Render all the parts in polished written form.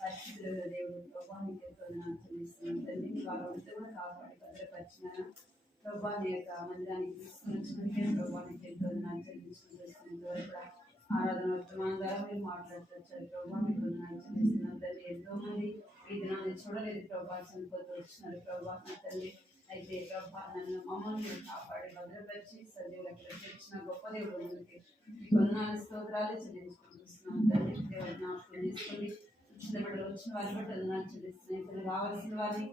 పరిస్థితుల్లో దేవుడు ప్రభావానికి చెల్లిస్తున్నాను తండ్రి వాళ్ళంతా కూడా కాపాడి భద్రపరిచిన ప్రభా నీ యొక్క మందిరానికి తీసుకుని వచ్చినందుకే ప్రభావానికి ఎంతో నాకు చెల్లించుకుంటూ ఆరాధన వర్తమానం ద్వారా మీరు మాట్లాడుతూ ప్రభావ మీకు నాకు చెల్లిస్తున్నాను తండ్రి ఎంతో మంది ఈ దినాన్ని చూడలేదు ప్రభా చనిపోతూ వచ్చినారు ప్రభా నా తల్లి అయితే ప్రభా నన్ను మమ్మల్ని కాపాడి భద్రపరిచి సజీవులకు తెచ్చిన గొప్ప దేవుడు ముందుకి కొన్నాళ్ళు స్తోత్రాలు చెల్లించుకుంటున్నాను తండ్రి దేవుడు నాకు చేసుకోండి వచ్చిన బిడ్డలు వచ్చిన వారి బిడ్డలు నాకు చెల్లిస్తున్నాయి ఇతను కావాల్సిన వారిని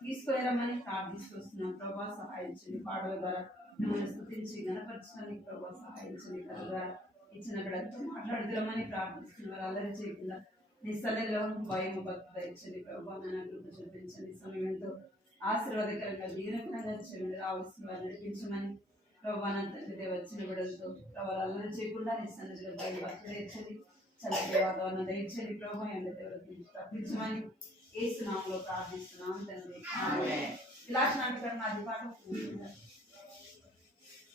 తీసుకుని రమ్మని ప్రార్థిస్తున్నాం ప్రభా సహాయించండి పాటల ద్వారా మిమ్మల్ని స్తుతించి గణపరచడానికి ప్రభా సహాయించండి కథ ద్వారా ఇచ్చిన బిడ్డలతో మాట్లాడుతురమని ప్రార్థిస్తున్నారు అల్లరి చేయకుండా నీ సన్నిధిలో భయం భక్తి ఇచ్చండి ప్రభా నన్ను కృప చూపించండి సమయంతో ఆశీర్వాదకరంగా దీనకరంగా చేయండి రావాల్సిన వారిని నడిపించమని ప్రభా నా తండ్రి వచ్చిన బిడ్డలతో ప్రభావాలు అల్లరి చేయకుండా నీ సన్నిధిలో భయం భక్తి తెచ్చండి చల్లటి వాతావరణం దయచేది ప్రభు ఎండ దేవుడికి తప్పించమని యేసు నామములో ప్రార్థిస్తున్నాం తండ్రి ఆమేన్. విలాస్ నాటకం అది పాఠం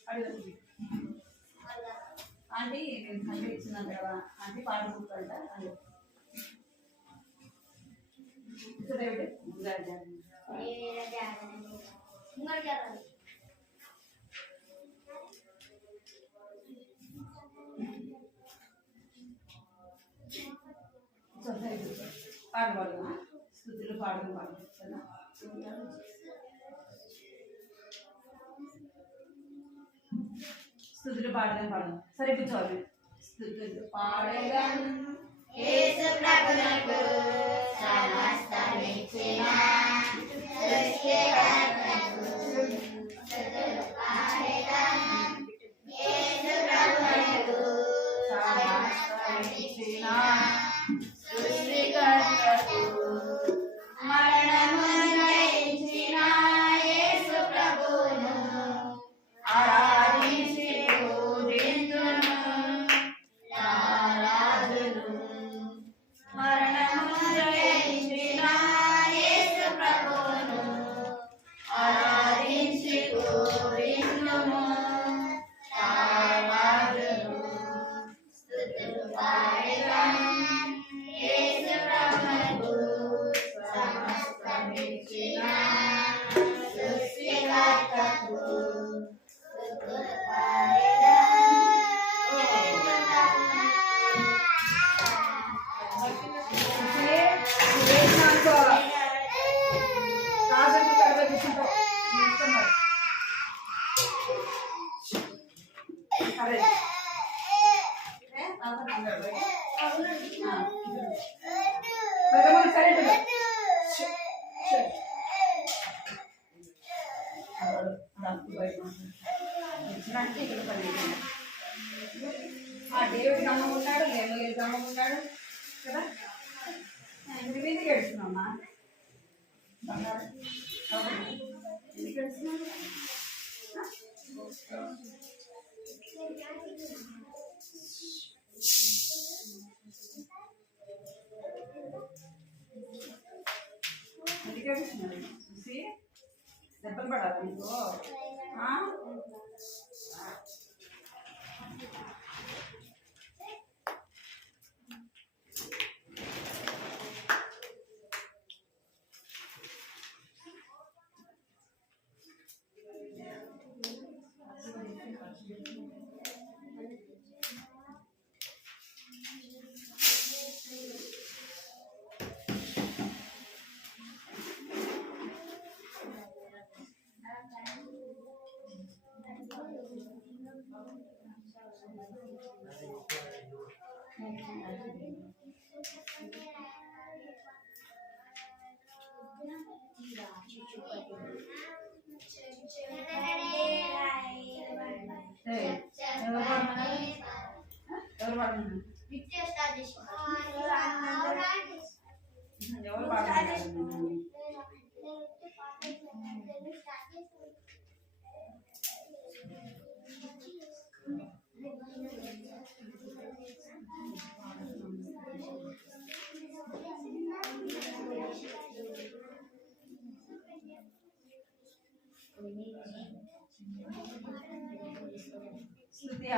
అడగండి ఆంటీ నేను సండే ఇచ్చినాను కదా ఆంటీ పాట కూర్చుంటా అని దేవుడే పాడబడదా స్థుతులు పాడడం పాడుతున్నా స్థుతులు పాడడం పాడడం సరే కూర్చోవాలి స్థుతులు పాడడం యేసు ప్రభువునకు సమస్తమిచ్చిన సృష్టికర్తకు స్థుతులు పాడడం యేసు ప్రభువునకు సమస్తమిచ్చిన సృష్టికర్తకు మరణము జయించిన యేసు ప్రభువును ఆరాధించి పూజింతును ఆరాధును మరణము జయించిన యేసు ప్రభువును ఆరాధించి పూజింతును ఆరాధును స్తుతులు పాడెదం యేసు ప్రభువునకు సమస్తమిచ్చిన సృష్టికర్తకు స్తుతులు పాడెదం దేవుడి గమ్మ ఉంటాడు దేవుడి గమ్మ ఉంటాడు కదా ఎందుకు ఏడుస్తున్నామ్మా ఎందుకు ఏడుస్తున్నావు ఎందుకు ఏడుస్తున్నావు చూసి దెబ్బలు పడాలి నీకు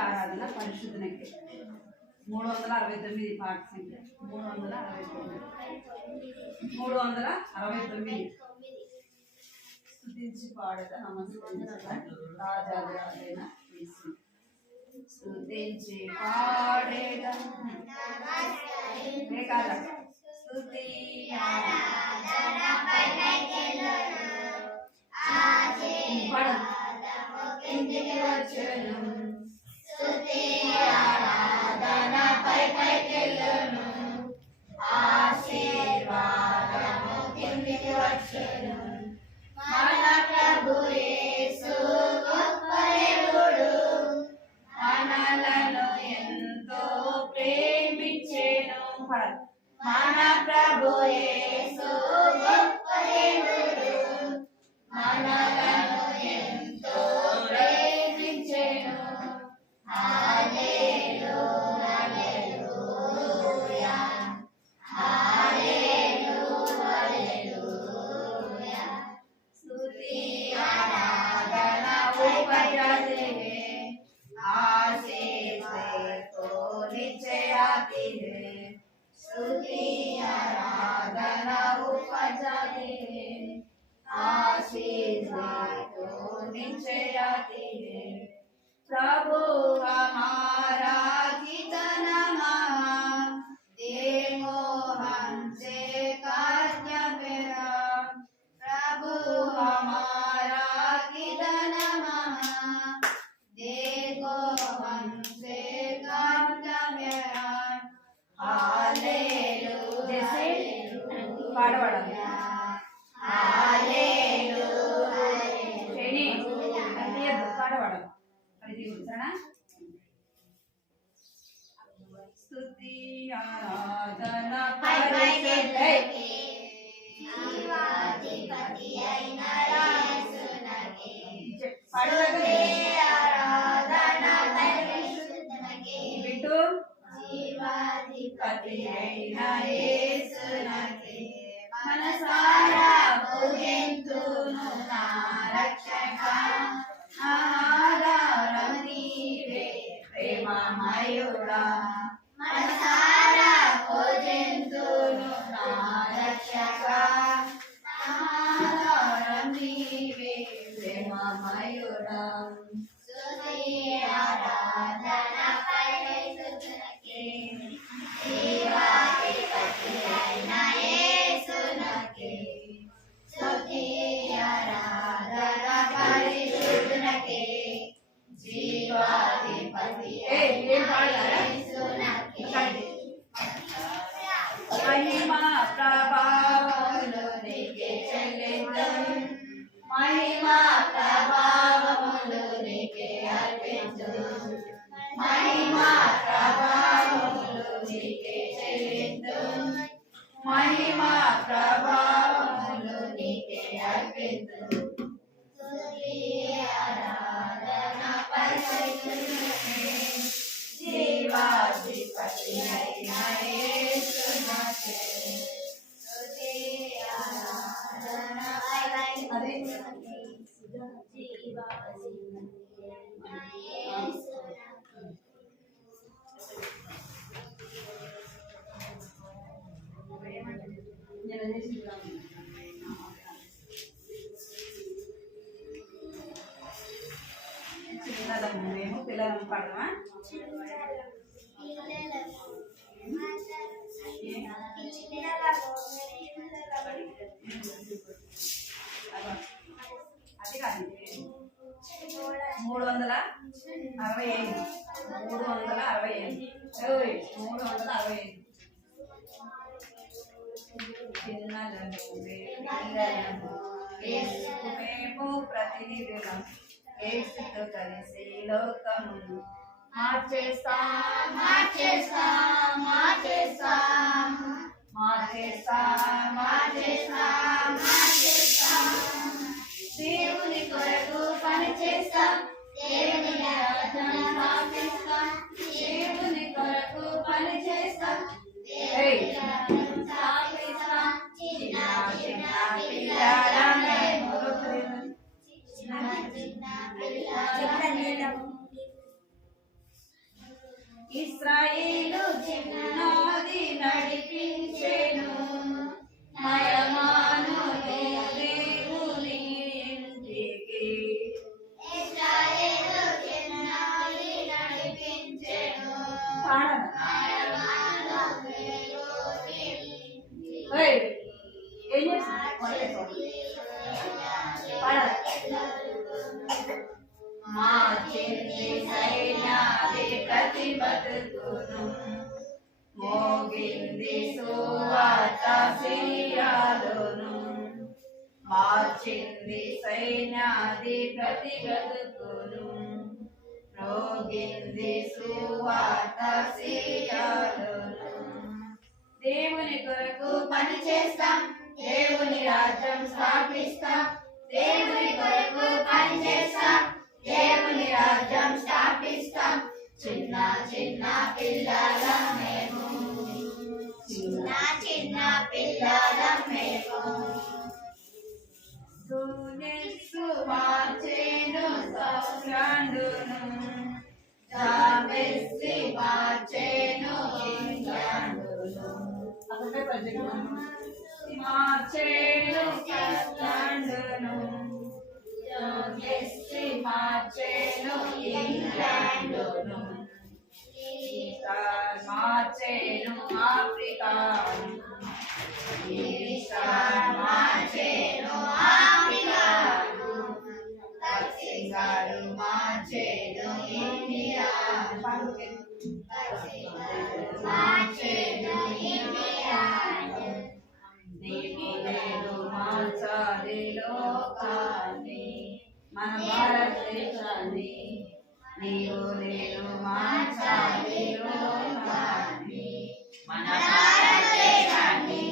ఆరాధన పరిశుద్ధునికి 369 పాట సంఖ్య 369 స్తుతించి పాడక నమస్కరించక రాజాదిరాజైన యేసు స్తుతించి పాడేద కాదా స్తుతి ఆరాధన కిందికి వచ్చును స్తుతి ఆరాధన పైకెళ్ళును ఆశీర్వాదము కిందికి వచ్చును మన ప్రభు యేసు గొప్ప దేవుడు మనలను ఎంతో ప్రేమించెను మన ప్రభు యేసు గొప్ప దేవుడు మనలను ఎంతో ప్రేమించెను హల్లెలూయా హల్లెలూయా హల్లెలూయా స్తుతి ఆరాధన ఉపజాతే आशीष को निश्चय आती है स्तुति आराधना उपजाती है आशीष को निश्चय आती है प्रभु हमारा कितना महान देखो हमसे कार्य मेरा प्रभु हमारा कितना महान देखो हमसे कार्य मेरा हालेलुया जैसे पाड़वाड़ा हालेलुया शेनी ये पाड़वाड़ा अरे दूसरा स्तुति आराधना परिशुद्धे जीवाधिपति అయిన యేసునకే పాడవే జీవాధిపతి అయిన యేసునకే మనసారా పూజింతును నా రక్షక ఆధారం నీవే ప్రేమమయుడా మనసారా పూజింతును నా రక్షక ఆధారం నీవే ప్రేమమయుడా స్తుతి ఆరాధన పరిశుద్ధునికి జీవాధిపతి అయిన యేసునకే స్తుతి ఆరాధన పరిశుద్ధునికి జీవాధిపతి అయిన యేసునకే మహిమా ప్రభావములు నీకే చెల్లింతును మహిమా ప్రభావములు నీకే అర్పింతును మహిమా ప్రభావములు నీకే చెల్లింతును మహిమా ప్రభావములు నీకే అర్పింతును స్తుతి ఆరాధన పరిశుద్ధునికి జీవాధిపతి అయిన యేసునకే స్తుతి ఆరాధన పరిశుద్ధునికి జీవాధిపతి అయిన యేసునకే చిన్నదమ్ము మేము పిల్లలను పడమా అది కాదు 365 365 చిన్నలను పిల్లలను యేసుకు మేము ప్రతినిధులం యేసుతో కలిసి లోకమును మార్చేస్తాం మార్చేస్తాం మార్చేస్తాం మార్చేస్తాం మార్చేస్తాం మార్చేస్తాం దేవుని కొరకు పని చేస్తాం దేవుని రాజ్యం స్థాపిస్తాం దేవుని కొరకు పని చేస్తాం దేవుని రాజ్యం స్థాపిస్తాం చిన్న చిన్న పిల్లలమే చిన్న చిన్న పిల్లలమే ఏం చేస్తుంది మా చెల్లి సైన్యాది ప్రతి బతుకును మోగింది సువార్త సిరియాలోను మార్చింది సైన్యాది ప్రతి బ్రతుకును మోగింది సువార్త సిరియాలోను దేవుని కొరకు పని చేస్తాం దేవుని రాజ్యం స్థాపిస్తాం దేవుని కొరకు పని చేస్తాం దేవుని రాజ్యం స్థాపిస్తాం చిన్న చిన్న పిల్లలం మేము చిన్న చిన్న పిల్లలం మేము సూనెస్సు మార్చేను సౌరాండును జాబెస్సి మార్చేను ఇంగ్లాండును మార్చేను స్కాట్లాండును జాబెస్సి మార్చేను ఇంగ్లాండును మార్చేను ఆఫ్రికాను మార్చేను ఆఫ్రికాను పక్షిగారు మార్చేను ఇండియా మార్చేను ఇండియా నీకు లేదు మార్చాలి లోకాన్ని మన భారతదేశాన్ని నీవు నేను మార్చాలి లోకాన్ని మన భారతదేశాన్ని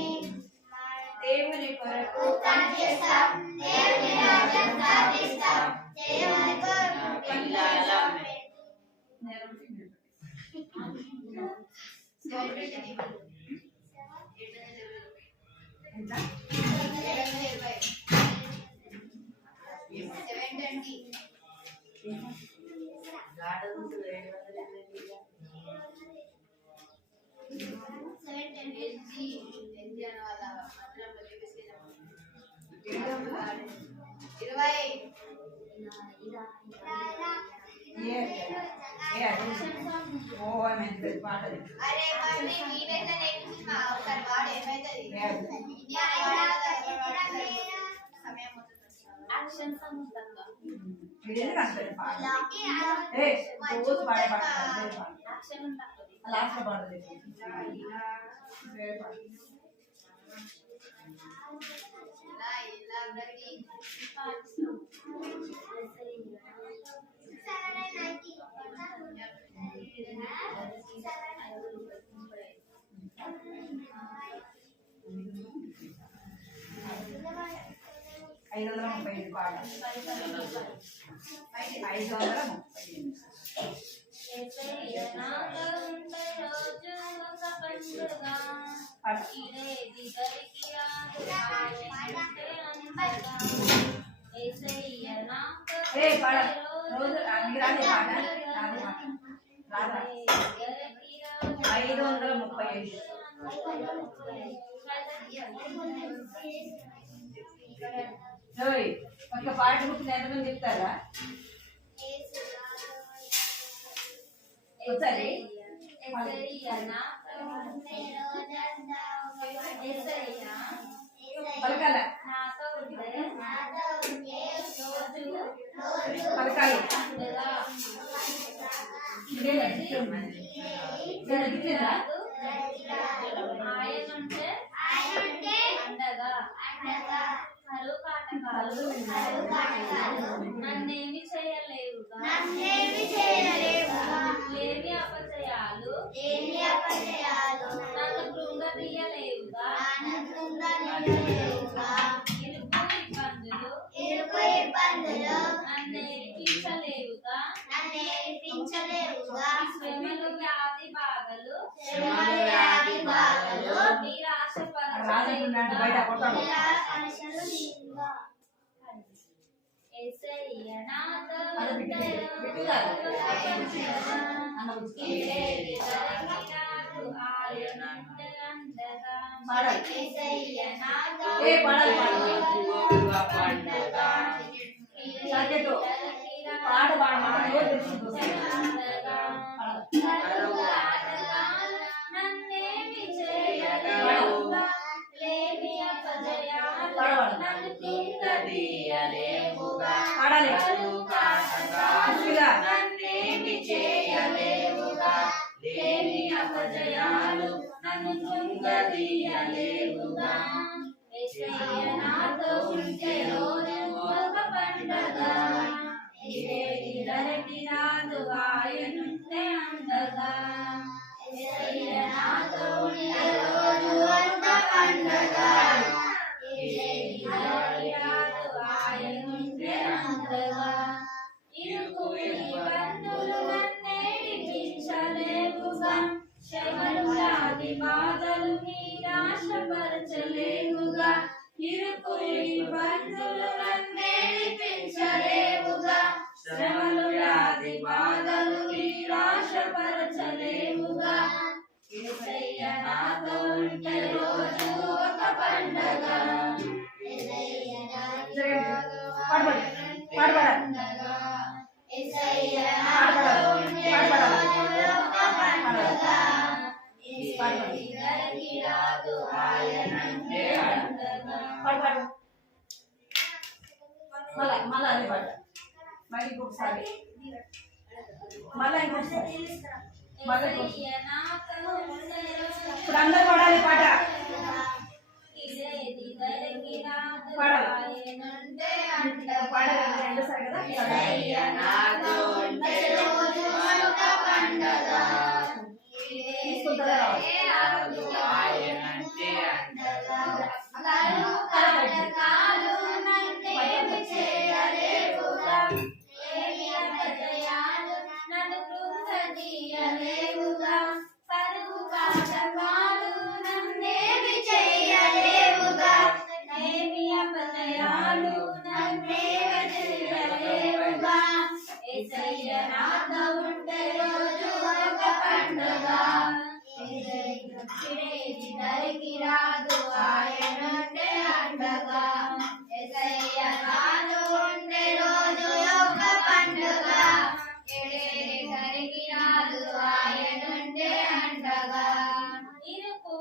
దేవుని కొరకు పనిచేస్తాం దేవుని రాజ్యం స్థాపిస్తాం దేవుని కొరకు పిల్లలం ఒక పాట బుక్ ఎంతమంది చెప్తారా ఒకసారి పలకాల పలకాలి ఆయనంటే అండగా నన్నేమి చేయలేవుగా లేని అపజయాలు నన్ను కృంగదీయలేవుగా ఇరుకు ఇబ్బందులు నన్నేర్పించలేవుగా శ్రమలు వ్యాధి బాధలు నన్నేమి చేయలేవుగా పాడాలి. నన్నేమి చేయలేవుగా, లేని అపజయాలు నన్ను కృంగదీయలేవుగా. యేసయ్య నాతో ఉంటే రోజు ఒక పండగ, ఇదేది ధరకి రాదు ఆయనుంటే అండగా. యేసయ్య నాతో ఉంటే రోజు ఒక పండగ, ఇదేది ధరకి రాదు ఆయనుంటే అండగా. ఇరుకు ఇబ్బందులు నన్నేడిపించలేవుగా, శ్రమలు వ్యాధి బాధలు నిరాశపరచలేవుగా. ఇరుకు ఇబ్బందులు నన్నేడిపించలేవుగా, శ్రమలు వ్యాధి బాధలు నిరాశపరచలేవుగా. యేసయ్య నాతో ఉంటే రోజు ఒక పండగ, యేసయ్య నాతో యేసయ్య నాతో ఉంటే రోజు ఒక పండగ, ఇదేది ధరకి రాదు ఆయనంటే అండగా. మళ్ళా అదే పాట, మళ్ళీ ఇంకొకసారి, మళ్ళీ ఇంకొకసారి, మళ్ళీ యేసయ్య నాతో ఉంటే ఇప్పుడు అందరూ పాడాలి పాట. ఇదేది ధరకి రాదు పాడాలి. ఆయనంటే అండగా. పాడాలి రెండోసారి కదా. యేసయ్య నాతో ఉంటే రోజు ఒక పండగ, తీసుకుంటారా? రాదు ఆయనంటే అండగా. కరువు నన్నేమి చేయలేవుగా, లేని అపజయాలు నన్ను కృంగదీయలేవుగా. కరువు కాటకాలు నన్నేమి చేయలేవుగా, లేని అపజయాలు నన్నేమి చేయలేవుగా. యేసయ్య నాతో ఉంటే రోజు ఒక పండగ, ఇదేది ధరకి రాదు ఆయనంటే అండగా. యేసయ్య నాతో ఉంటే రోజు ఒక పండగ, ఇదేది ధరకి రాదు ఆయనంటే అండగా. ఇరుకు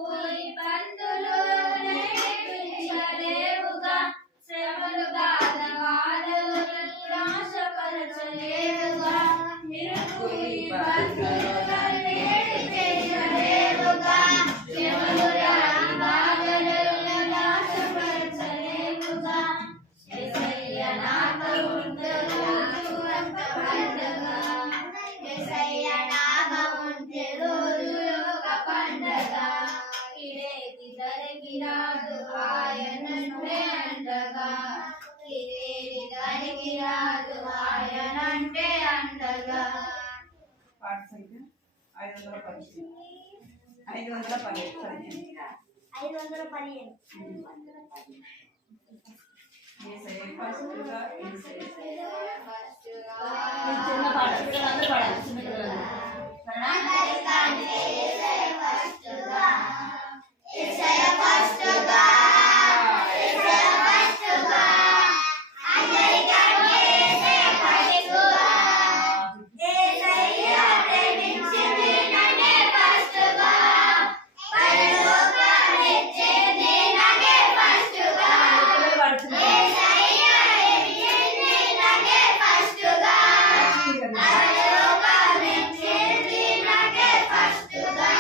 ఇబ్బందులు నడిపించలేవుగా, శ్రమలు బాధలు నిరాశపరచలేవుగా. ఇరుకు ఇబ్బందులు నడిపించలేవుగా, శ్రమలు బాధలు నిరాశపరచలేవుగా. యేసయ్య నాతో ఉంటే రోజు ఒక పండగ, యేసయ్య నాతో ఉంటే రోజు ఒక పండగ, ఇదేది ధరకి రాదు ఆయనంటే అండగా. ఇదేది ధరకి రాదు ఆయనంటే అండగా. పాట సంఖ్య 515. 515. యేసయ్య ఫస్టుగా, యేసయ్య చిన్న పాట అందరూ పాడాలి. చిన్న పిల్లలు అందరికంటే యేసయ్య ఫస్టుగా, యేసయ్య ఫస్టుగా, యేసయ్య ఫస్టుగా, అందరికంటే యేసయ్య ఫస్టుగా. యేసయ్య ప్రేమించింది నన్నే ఫస్టుగా, పరలోకాన్ని ఇచ్చింది నన్నే ఫస్టుగా. యేసయ్య ఇచ్చింది నన్నే ఫస్టుగా, పరలోకాన్ని ఇచ్చింది నన్నే ఫస్టుగా.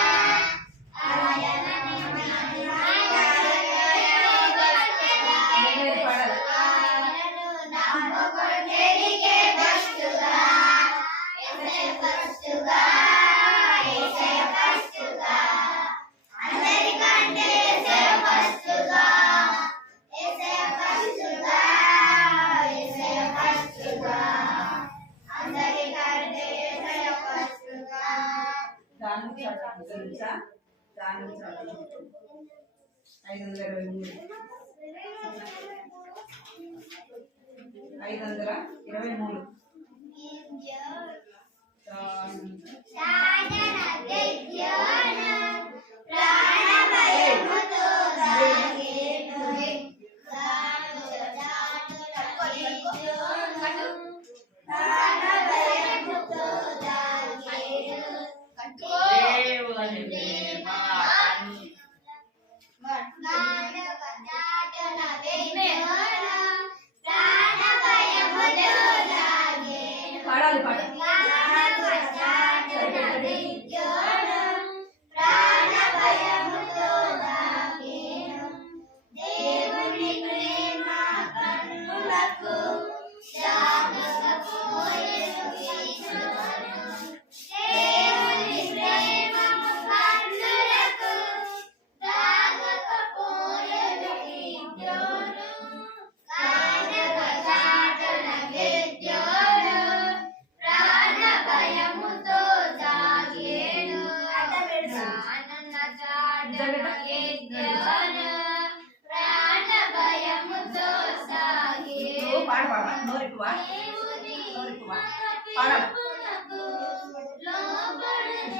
తెలుసా? దాని 523. 523. ప్రాణ భయముతో సాగేద్యోను ప్రాణ భయముతో సాగే పాడు పాడు నోరెక్కువ పాడాలి లోబడిన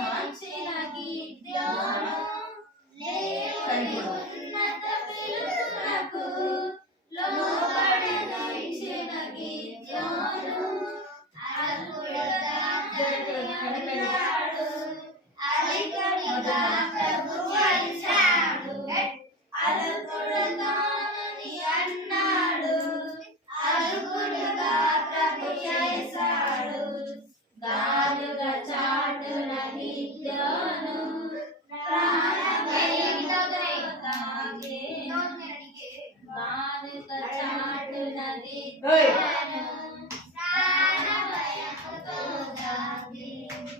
గిద్యోను లేని ఉన్నత పిలుపునకు లోబడిన గిద్యోను అల్పుడుగా అడిగాడు అలికడిగా ప్రభువు ఇచ్చాడు అల్పుడుగానని అన్నాడు అల్పుడుగా ప్రభు చేశాడు గాలుగా చాటున గిద్యోను ప్రాణభయంతో తాగేను గాలుగా చాటున గిద్యోను ప్రాణభయంతో తాగేను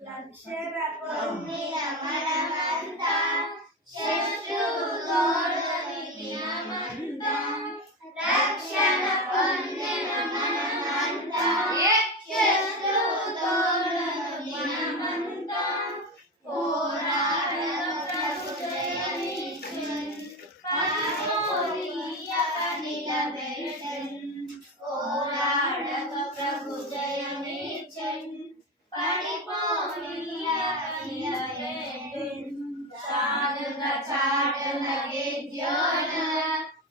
లక్షణ పొందిన మనమంతా శత్రువు తోడని దినమంతా రక్షణ పొందిన మనమంతా శత్రువు తోడని దినమంతా పోరాడక ప్రభు జయమిచ్చును పరమోరీయక నిలబెట్టును పోరాడక ప్రభు జయమిచ్చును పడిపోనీయక నిలబెట్టును సాలుగా చాటున గిద్యోను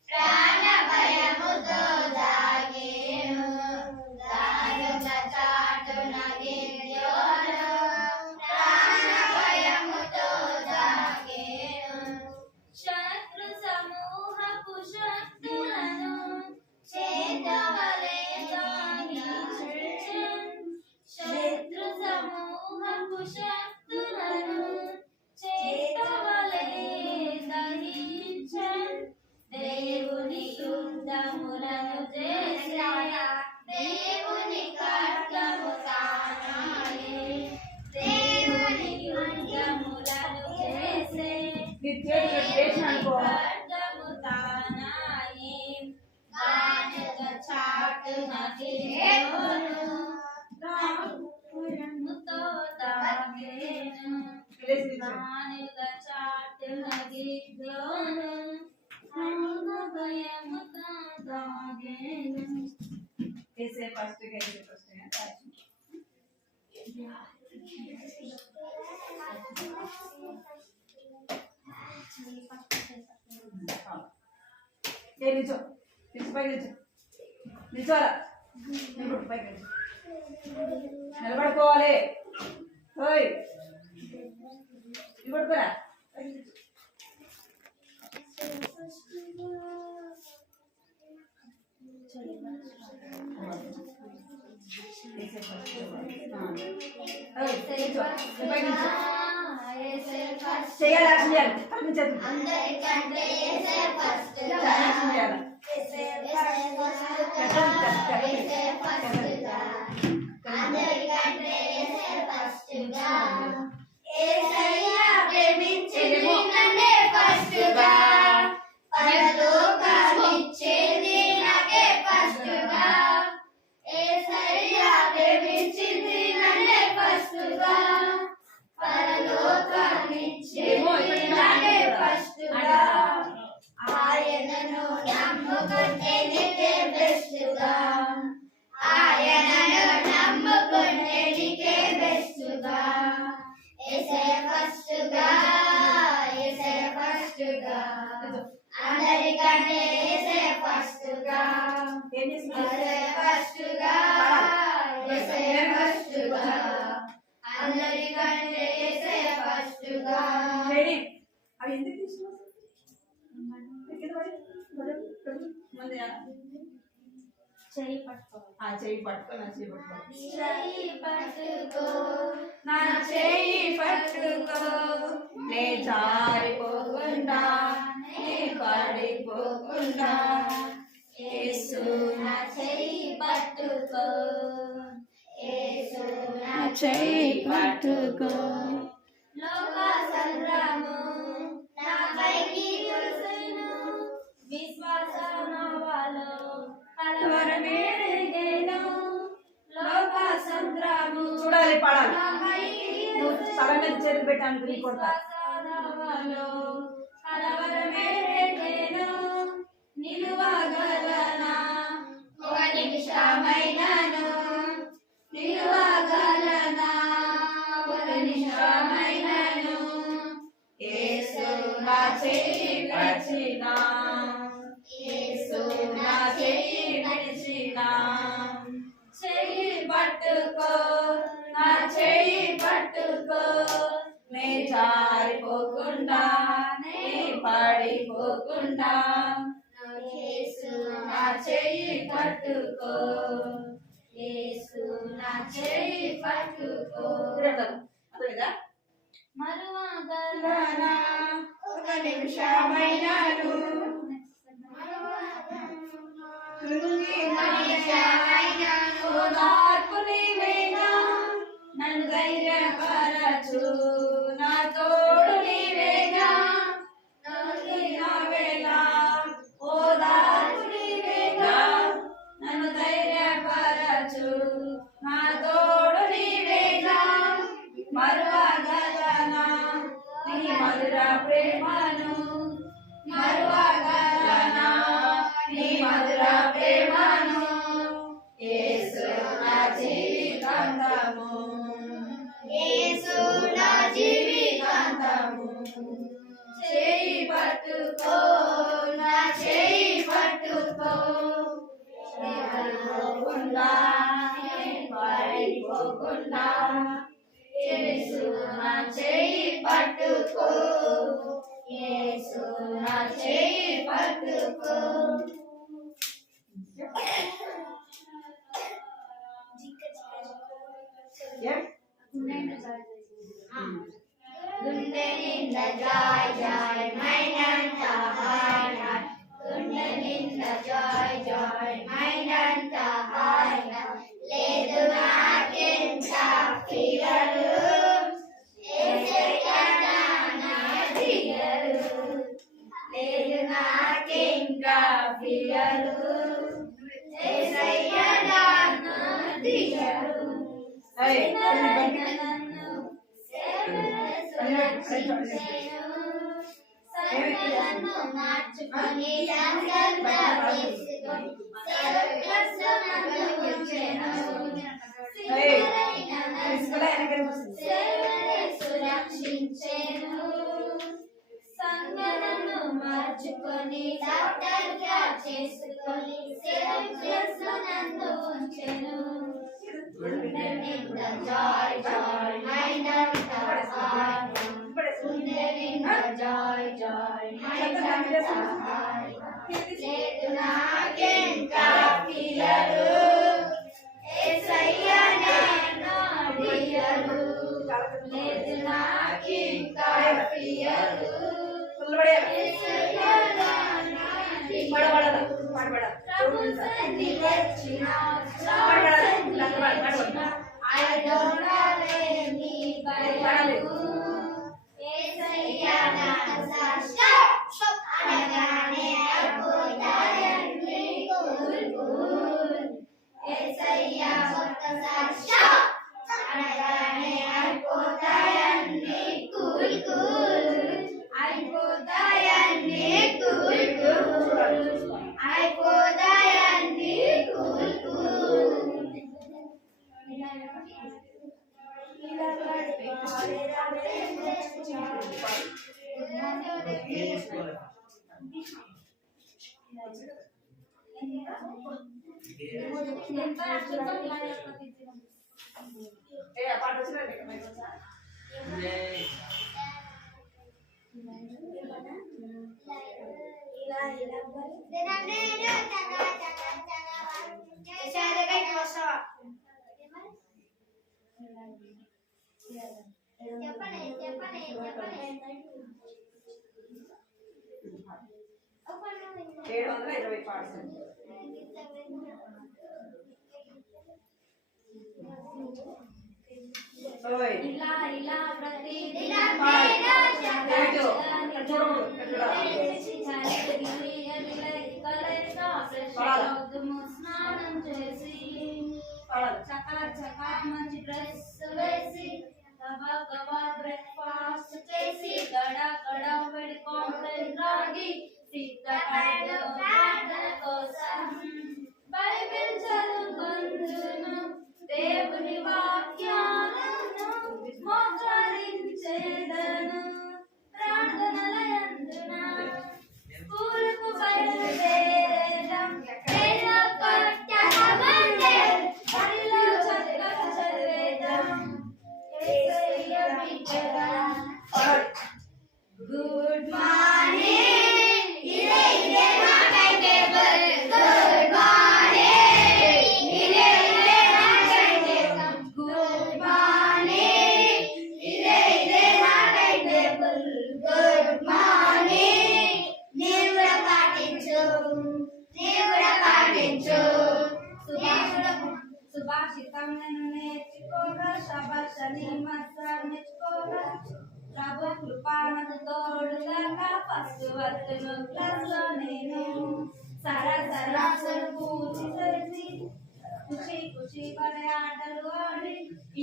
ప్రాణ భయముతో సాగేను సాలుగా చాటున గిద్యోను ప్రాణ భయముతో సాగేను శత్రు సమూహపు శక్తులను చేతవలే సాగించెను శత్రు సమూహపు శక్తులను చేతవలే దహించెను దేవుని యుద్ధములను చేసి దేవుని ఖడ్గము తానాయే దేవుని యుద్ధములను చేసి ఖడ్గము తానాయే గానుగ చాటున గిద్యోను ప్రాణభయముతో తాగేను గానుగ చాటున గిద్యోను ప్రాణభయముతో తాగేను कैसे फर्स्ट నిల్చో పైకి నిల్చోరా పైకి నిలబడుకోవాలి ఓయ్ నిలబడుకోరా చేయాలి అందరికంటే యేసే ఫస్ట్ గా యేసే ఫస్ట్ గా అందరికంటే యేసే ఫస్ట్ గా యేసయ్య ప్రేమించింది నన్నే ఫస్ట్ గా పరలోకాన్నిచ్చేది నాకే ఫస్ట్ గా యేసయ్య ప్రేమించింది నన్నే ఫస్ట్ గా పరలోకాన్నిచ్చేది నాకే ఫస్ట్ గా ఆయనను నమ్ముకుంటే నీకే బెస్ట్ గా ఆయనను నమ్ముకుంటే నీకే బెస్ట్ గా యేసయ్య ఫస్ట్ గా యేసయ్య ఫస్ట్ గా అందరికంటే యేసయ్య ఫస్ట్ గా యేసయ్య ఫస్ట్ గా యేసయ్య ఫస్ట్ గా అందరికంటే యేసయ్య ఫస్ట్ గా అవి ఎందుకు తీసుకున్నావు చెయ్యి పట్టుకో చెయ్యి పట్టుకో నా చెయ్యి పట్టుకో నే జారిపోకుండా నే పడిపోకుండా యేసు నా చెయ్యి పట్టుకో యేసు నా చెయ్యి పట్టుకో లోక సంగ్రాము నాపైకి కురుసెను విశ్వాస నావాలో కలవరమేగేను లోక సంగ్రాము చూడాలి పాడాలి నాపైకి నువ్వు తల మీద చేతులు పెట్టాను నీ కొడతా నిలువగలనా ఒక నిమిషమైనను నిలువగలనా ఒక నిమిషమైనను యేసు నా చెయ్యి విడిచినా యేసు నా చెయ్యి విడిచినా చెయ్యి పట్టుకో నా చెయ్యి పట్టుకో నే జారిపోకుండా నే పడిపోకుండా యేసు నా చెయ్యి పట్టుకో యేసు నా చెయ్యి పట్టుకో మరువగలనా ఒక నిమిషమైనను నన్ను ధైర్యపరచు నా తోడు నీవేగా ఓదార్పు నీవేగా నన్ను ధైర్యపరచు నా తోడు నీవేగా మరువగలనా నీ మధుర ప్రేమను మరువగలనా నీ మధుర ప్రేమను యేసు నా జీవితాంతము యేసు నా జీవితాంతము చేయి పట్టుకో నా చేయి పట్టుకో పడిపోకుండా పడిపోకుండా యేసు నా చేయి పట్టుకో యేసు నా చేయి పట్టుకో గుండె నిండా జాయ్ జాయ్ మైనంత హాయ్ హాయ్ గుండె నిండా జాయ్ జాయ్ మైనంత హాయ్ హాయ్ లేదు నాకెంత ఫియరు యేసయ్యా నా ఫియరు లేదు నాకెంత ఫియరు యేసయ్యా నా ఫియరు సర్వలను మార్చుకొని సురక్షించేను సంగలను మార్చుకొని డాక్టర్ గా చేసుకొని నన్ను ఉంచెను జాయ్ జాయ్ మైనంత హాయ్ జాయ్ జాయ్ మైనంత హాయ్ లేదు నాకెంత ఫియరు యేసయ్యా నా ఫియరు లేదు నాకెంత ఫియరు యేసయ్యా నా ప్రభు సన్నిధి వచ్చిన I don't have any భయము యేసయ్యా నా స్టాప్ అనగానే అయిపోతాయన్నీ కూల్ యేసయ్యా ఒక్కసారి స్టాప్ అనగానే అయిపోతాయన్నీ కూల్ అయిపోతాయన్నీ కూల్ అయిపోతాయన్నీ కూల్ స్నానం చేసి చకా చకా మంచి డ్రెస్ వేసి గబా గబా బ్రేక్ఫాస్ట్ భాషని మాస్టర్ మెచ్చుకోగా ప్రభు కృపానకు తోడుగా ఫస్ట్ వస్తును క్లాస్ లో నేను సరాసరి పూచి చేసి ఖుషి పడే ఆటలు ఆడి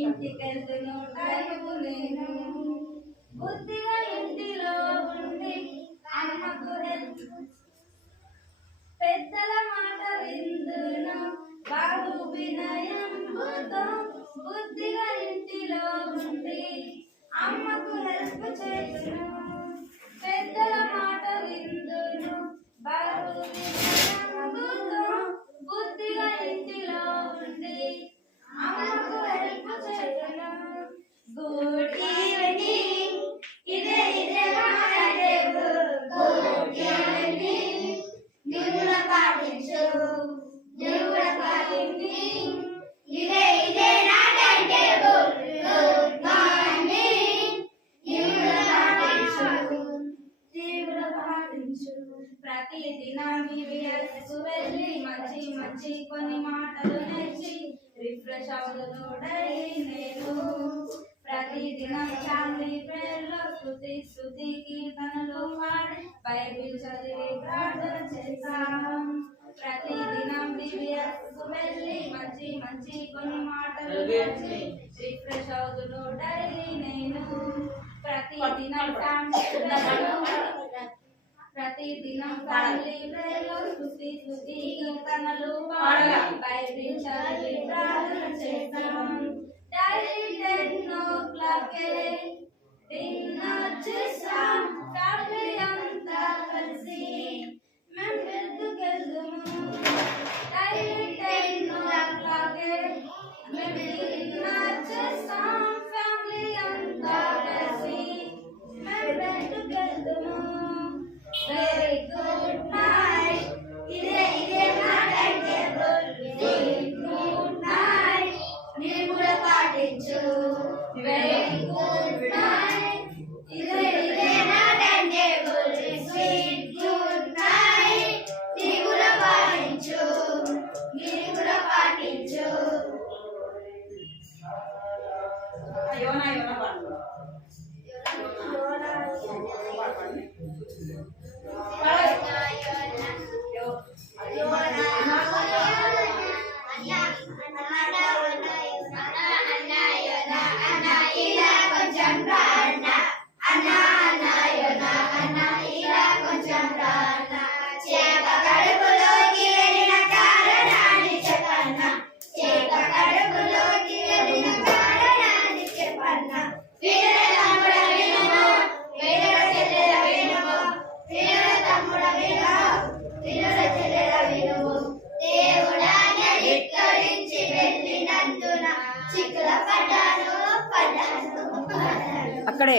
ఇంటికెళ్తును టైము నేను బుద్ధిగా ఇంటిలో ఉండి అమ్మకు పెద్దల మాట విందును బాబు వినయంబుతో బుద్ధిగా ఇంటిలో ఉండి అమ్మకు హెల్ప్ చేయును పెద్దల మాట విందును బాబు వినయంబుతో బుద్ధిగా ఇంటిలో ఉండి అమ్మకు హెల్ప్ చేయును గుడ్ ఈవినింగ్ ఇదే మన టేబుల్ గుడ్ ఈవినింగ్ దేవుడ పాటించు దేవుడ పాటించింగ్ ఇదే నా టైం టేబుల్ గుడ్ మార్నింగ్ దేవుడ పాటించు ప్రతిదినం వివిఎస్కు వెళ్ళి మంచి కొన్ని మాటలు నేర్చి రిఫ్రెష్ అవుతును డైలీ నేను ప్రతిదినం ఫ్యామిలీ ప్రేయర్లో స్తుతి కీర్తనలు పాడి బైబిల్ చదివి ప్రార్థన చేస్తాం ప్రతిదినం బిబిఎస్కు వెళ్ళి మంచి కొన్ని మాటలు నేర్చి రిఫ్రెష్ అవుతును డైలీ నేను ప్రతిదినం ఫ్యామిలీ ప్రేయర్లో స్తుతి కీర్తనలు పాడి బైబిల్ చదివి ప్రార్థన చేస్తాం డైలీ 10 o'clock డిన్నర్ చేస్తాం ఫ్యామిలీ అంతా కలిసి మేము వెళ్తుకెళ్దాము డైలీ 10 o'clock మేము డిన్నర్ చేస్తాం ఫ్యామిలీ అంతా కలిసి మేము వెళ్తుకెళ్దాము వెరీ గుడ్ నైట్ ఇదే నా time table very good night మీరు కూడా పాటించు వెరీ గుడ్ నైట్ ఇదే నా time table sweet good night మీరు కూడా పాటించు యోనా పాడు అక్కడే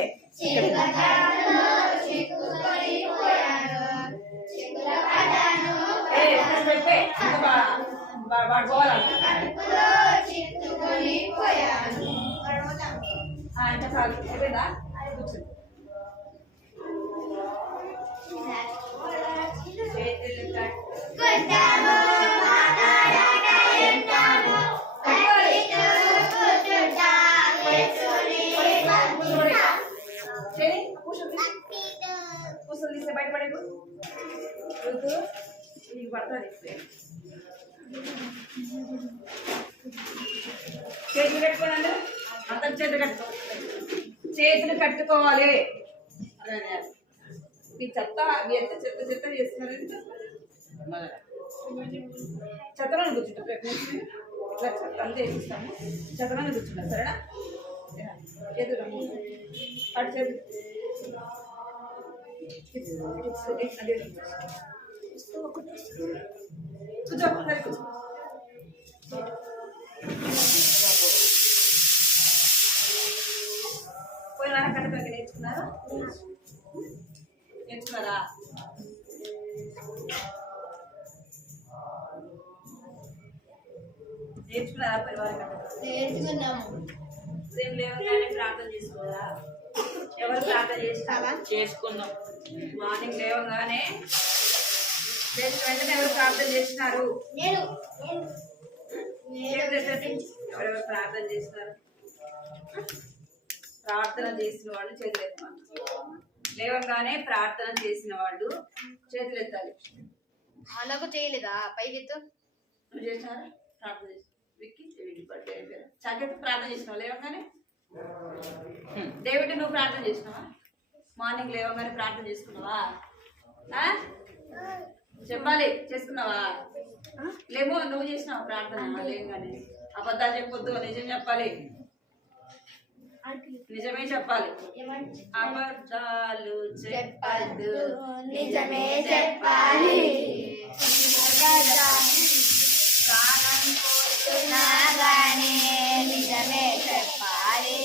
కూర్చొని తీస్తే బయటపడేకు నీకు పడుతుంది చేతులు కట్టుకోనండి అందరు చేతులు కట్టుకోవాలి మీ చెత్త మీ ఎంత చెత్త చేస్తున్నారని చెత్తలను కూర్చుంటాం ప్రయత్నించి ఇట్లా చెత్త అంతా వేసిస్తాము చెత్తలను కూర్చుంటాం సరేనా చేతులు అటు చేతులు కూర్చో సరే కూర్చో పోయినా కట్టక నేర్చుకున్నారా నేర్చుకున్నారా పరివారం నేర్చుకున్నాము ఉదయం లేవగానే ప్రార్థన చేసుకోరా ఎవరు ప్రార్థన చేస్తావా చేసుకుందాం మార్నింగ్ లేవగానే వెంటనే ఎవరు ప్రార్థన చేస్తున్నారు నేను ఎవరెవరు ప్రార్థన చేస్తారు ప్రార్థన చేసిన వాళ్ళు చేతులు ఎత్తాలి. లేవగానే ప్రార్థన చేసిన వాళ్ళు చేతులు ఎత్తాలి. అలాగూ చేయలేదా పైకెత్తు? నువ్వు చేసినారా ప్రార్థన చేసి విక్కి డేవిడ్ బర్త్డే అయిపోయారు చాకెత్తి ప్రార్థన చేసినావు లేవగానే? డేవిడ్ నువ్వు ప్రార్థన చేసినావా? మార్నింగ్ లేవగానే ప్రార్థన చేసుకున్నావా? చెప్పాలి, చేసుకున్నావా? లేమో నువ్వు చేసినావా ప్రార్థన లేవగానే? అబద్ధాలు చెప్పొద్దు, నిజం చెప్పాలి, నిజమే చెప్పాలి. అబద్ధాలు చెప్పద్దు, నిజమే చెప్పాలి. ప్రాణం పోతున్నా గానే నిజమే చెప్పాలి.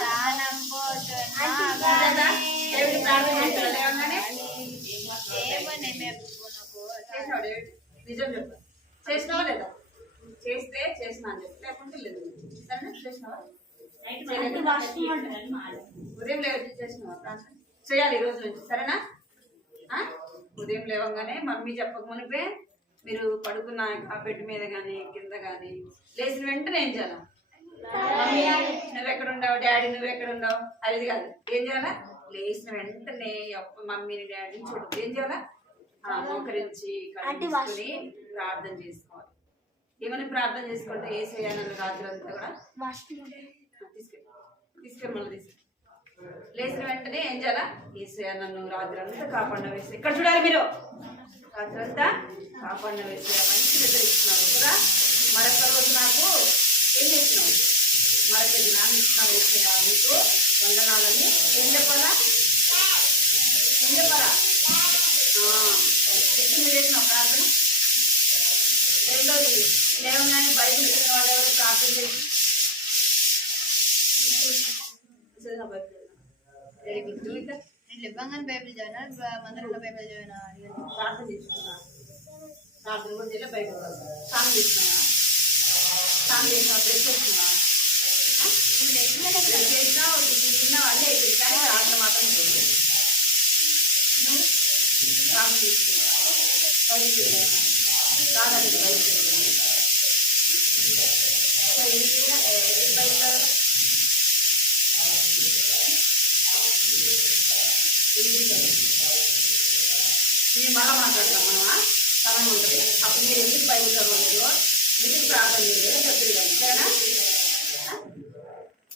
ప్రాణం పోతున్నా డేవిడ్ ప్రార్థన చేస్తాడు లేవగానే? దేవుని మెప్పుకునకు చేసినావు డేవిడ్? నిజం చెప్పు, చేసినావా లేదా? చేస్తే చేసినా అని చెప్పి, లేకుంటే లేదు. సరేనా? చేసినావా? ఉదయం లేవ చేసినావా ప్రార్థన? చేయాలి ఈ రోజు నుంచి, సరేనా? ఉదయం లేవగానే మమ్మీ చెప్పక మునిపే మీరు పడుకున్న ఆ బెడ్ మీద కానీ కింద కానీ లేచిన వెంటనే ఏం చేయాలా? మమ్మీ నువ్వెక్కడుండవు, డాడీ నువ్వెక్కడుండవు, అది కాదు. ఏం చేయాలా? లేచిన వెంటనే మమ్మీని డాడీని చూడదు. ఏం చేయాలా? మోకరించి కడుక్కొని ప్రార్థన చేసుకోవాలి. ఏమని ప్రార్థన చేసుకుంటే యేసయ్య నన్ను రాత్రంతా కూడా తీసుకెళ్ళి మళ్ళీ లేచిన వెంటనే ఏం చేయాలా? యేసయ్య నన్ను రాత్రంతా కాపాడిన వేసి, ఇక్కడ చూడాలి మీరు, రాత్రంతా కాపాడిన వేసయ్య మంచి నిద్ర ఇచ్చినావు కదా. మరొక రోజు నాకు ఏం చేసినావు? మరొక దినాన్ని ఇచ్చినావు వేసయ్య, నీకు వందనాలని ఏం చెప్పాలా? ఏం చెప్పాలా? మీరు చేసినావు ప్రార్థన. రెండోది, లేవగానే బైబిల్ చదివిన వాళ్ళు ఎవరు ప్రార్థన చేసి ఇవ్వంగానే బైబిల్ చదివినా, మందిరంలో బైబిల్ చదివినా, ప్రార్థన చేసుకున్నా, ప్రార్థన కూడా చేయాలి. బయట స్నానం చేసినా, స్నానం చేసినా, బ్రష్ చేసినా, చేసినా చిన్న అన్నీ అయిపోయింది, కానీ ప్రార్థన మాత్రం నువ్వు ప్రార్థన చేసుకున్నా. బయట రాదండి బయట నేను మళ్ళా మాట్లాడతాం మనమా సమయం ఉంటుంది. అప్పుడు మీరు ఎందుకు బయట చదవలేదు, ఎందుకు ప్రార్థన చేయలేదు చెప్తుంది కానీ, సరేనా?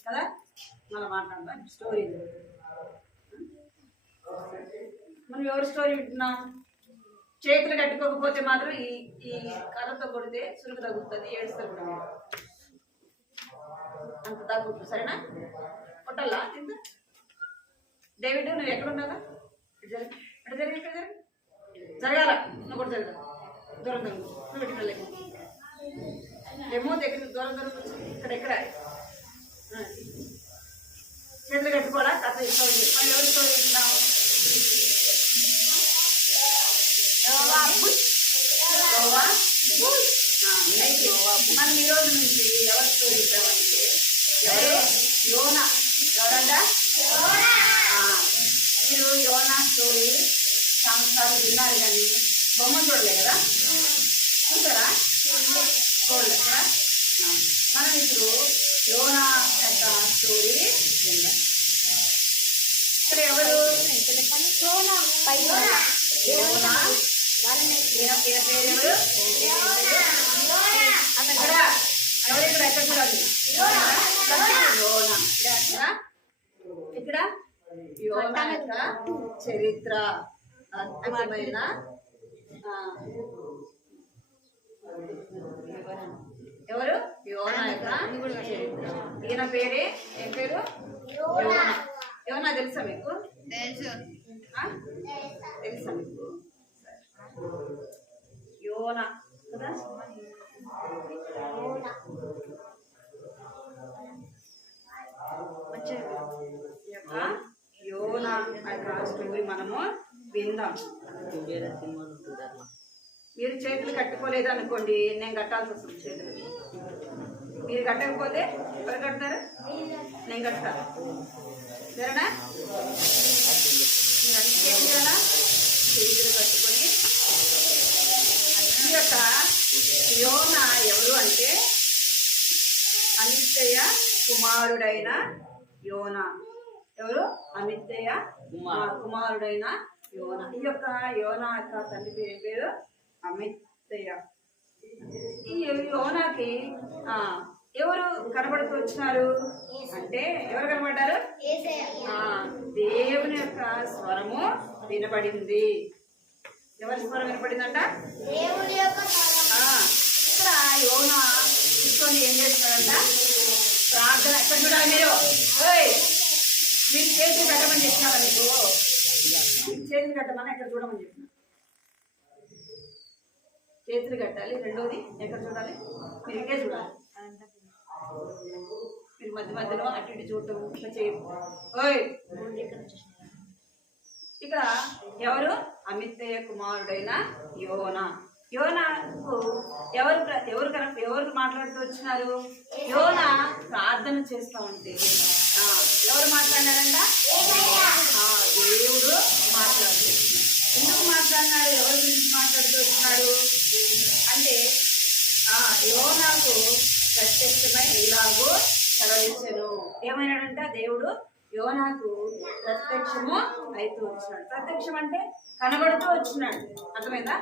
కదా మళ్ళీ మాట్లాడతాం. స్టోరీ మనం ఎవరు స్టోరీ వింటున్నాం? చేతులు కట్టుకోకపోతే మాత్రం ఈ కర్రతో కొడితే సులుకు తగ్గుతుంది, ఏడుస్తారు కూడా అంత తగ్గుతుంది, సరేనా? కొట్టాలా ఇంత? డేవిడ్ నువ్వు ఎక్కడున్నావా? ఎక్కడ జరిగి ఇక్కడ జరిగి జరగాల, నువ్వు కూడా జరగాలి. దూరం దూరం నువ్వు పెట్టుకోలేము ఏమో దగ్గర దూరం దూరం ఇక్కడ చేతులు కట్టుకోవాలా? కథ ఇస్తావు. మనం ఎవరు స్టోరీ వింటున్నాం? మనం ఈ రోజు నుంచి ఎవరి స్టోరీ ఇద్దామంటే ఎవరు? యోనా. ఎవరంట? మీరు యోనా స్టోరీ సంవత్సరాలు విన్నారు కానీ బొమ్మ చూడలే కదా? చూసారా? చూడలే కదా? మనం ఇప్పుడు యోనా యొక్క స్టోరీ విందాం. ఇక్కడ ఎవరు? యోనా. ఈయన పేరు ఎవరు? ఎవరు ఇక్కడ? ఎక్కడ చూడాలి? యోనా. ఇక్కడ యోనా యొక్క చరిత్ర అద్భుతమైన ఎవరు? యోనా యొక్క చరిత్ర. ఈయన పేరే ఏం పేరు? యోనా. యోనా తెలుసా మీకు? తెలుసు. తెలుసా మీకు? యోనా కదా? యోనా యొక్క స్టోరీ మనము విందాం. మీరు చేతులు కట్టుకోలేదు అనుకోండి, నేను కట్టాల్సి వస్తుంది చేతులు. మీరు కట్టకపోతే ఎవరు కడతారు? నేను కడతాను, సరేనా? మీరు అన్ని చేయాలా? చేతులు కట్టుకొని. ఈ యొక్క యోనా ఎవరు అంటే అనిశ్చయ కుమారుడైన యోనా. ఎవరు? అమిత్తయ్య కుమారుడైన యోనా. ఈ యొక్క యోనా యొక్క తండ్రి పేరు పేరు అమిత్తయ్య. ఈ యోనాకి ఎవరు కనబడుతూ వచ్చినారు అంటే ఎవరు కనబడ్డారు? దేవుని యొక్క స్వరము వినబడింది. ఎవరి స్వరం వినపడిందంట? ఇక్కడ యోనా కూర్చొని ఏం చేస్తున్నాడంట? ప్రార్థన. ఎక్కడ చూడాలి మీరు? మీరు చేతులు కట్టమని చెప్పినారా? మీకు చేతులు కట్టమని ఎక్కడ చూడమని చెప్పిన? చేతులు కట్టాలి. రెండోది ఎక్కడ చూడాలి? మీరు ఇటే చూడాలి. మీరు మధ్య మధ్యలో అటు ఇటు చూడటం ఇట్లా చేయరు. ఇక్కడ ఎవరు? అమిత్తయ్య కుమారుడైన యోనా. యోనాకు ఎవరు మాట్లాడుతూ వచ్చినారు? యోనా ప్రార్థన చేస్తూ ఉంటే ఎవరు మాట్లాడినారంట? దేవుడు మాట్లాడుతున్నాడు. ఎందుకు మాట్లాడినాడు? ఎవరి గురించి మాట్లాడుతూ వచ్చినాడు అంటే యోనాకు ప్రత్యక్షమై ఇలాగూ సెలవిచ్చెను. ఏమైనాడంట? దేవుడు యోనాకు ప్రత్యక్షము అయితూ వచ్చినాడు. ప్రత్యక్షం అంటే కనబడుతూ వచ్చినాడు. అర్థమైందా?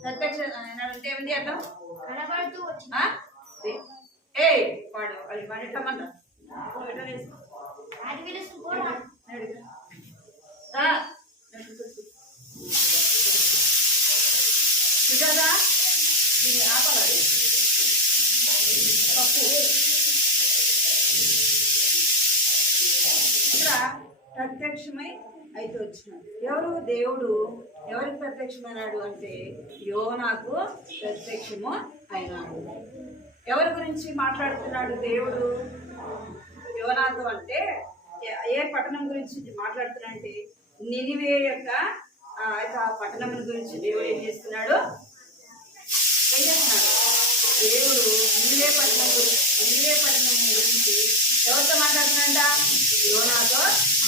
ప్రత్యక్ష అంటే ఏమిటి అర్థం? కనబడుతూ వాడు వాడు ఎట్లమంటా సుజాదా దీన్ని ఆపాలి. పప్పు ఇక్కడ ప్రత్యక్షమై అయితే వచ్చినాడు. ఎవరు? దేవుడు ఎవరికి ప్రత్యక్షమైనాడు అంటే యోనాకు ప్రత్యక్షము అయినాడు. ఎవరి గురించి మాట్లాడుతున్నాడు దేవుడు యోనాతో అంటే? ఏ పట్టణం గురించి మాట్లాడుతున్నాడంటే నినివే యొక్క పట్టణం గురించి దేవుడు ఏం చేస్తున్నాడు? దేవుడు నినివే పట్టణం గురించి ఎవరితో మాట్లాడుతున్నాడ? యోనాతో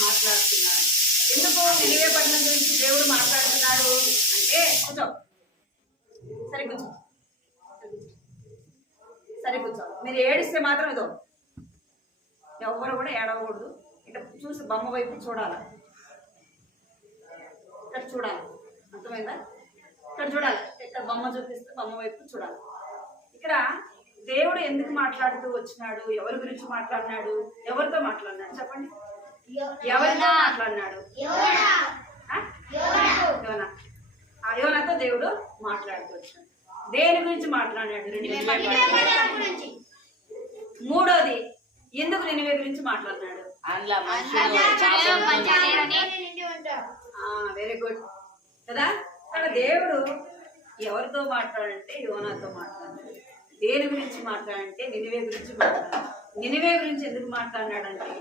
మాట్లాడుతున్నాడు. ఎందుకు నినివే పట్టణం గురించి దేవుడు మాట్లాడుతున్నాడు అంటే కూర్చో, సరే కూర్చో. మీరు ఏడిస్తే మాత్రం ఇదో ఎవరు కూడా ఏడవకూడదు. ఇట్లా చూసి బొమ్మ వైపు చూడాలి. ఇక్కడ చూడాలి. అర్థమైందా? ఇక్కడ చూడాలి. ఇక్కడ బొమ్మ చూపిస్తే బొమ్మ వైపు చూడాలి. ఇక్కడ దేవుడు ఎందుకు మాట్లాడుతూ వచ్చినాడు? ఎవరి గురించి మాట్లాడినాడు? ఎవరితో మాట్లాడినాడు చెప్పండి? ఎవరితో మాట్లాడినాడు? యోనాతో దేవుడు మాట్లాడుతూ వచ్చాడు. దేని గురించి మాట్లాడినాడు? మూడోది ఎందుకు నినివే గురించి మాట్లాడినాడు? వెరీ గుడ్ కదా. అక్కడ దేవుడు ఎవరితో మాట్లాడంటే యోనాతో మాట్లాడాడు. దేని గురించి మాట్లాడంటే నినివే గురించి మాట్లాడాడు. నినివే గురించి ఎందుకు మాట్లాడినాడంటే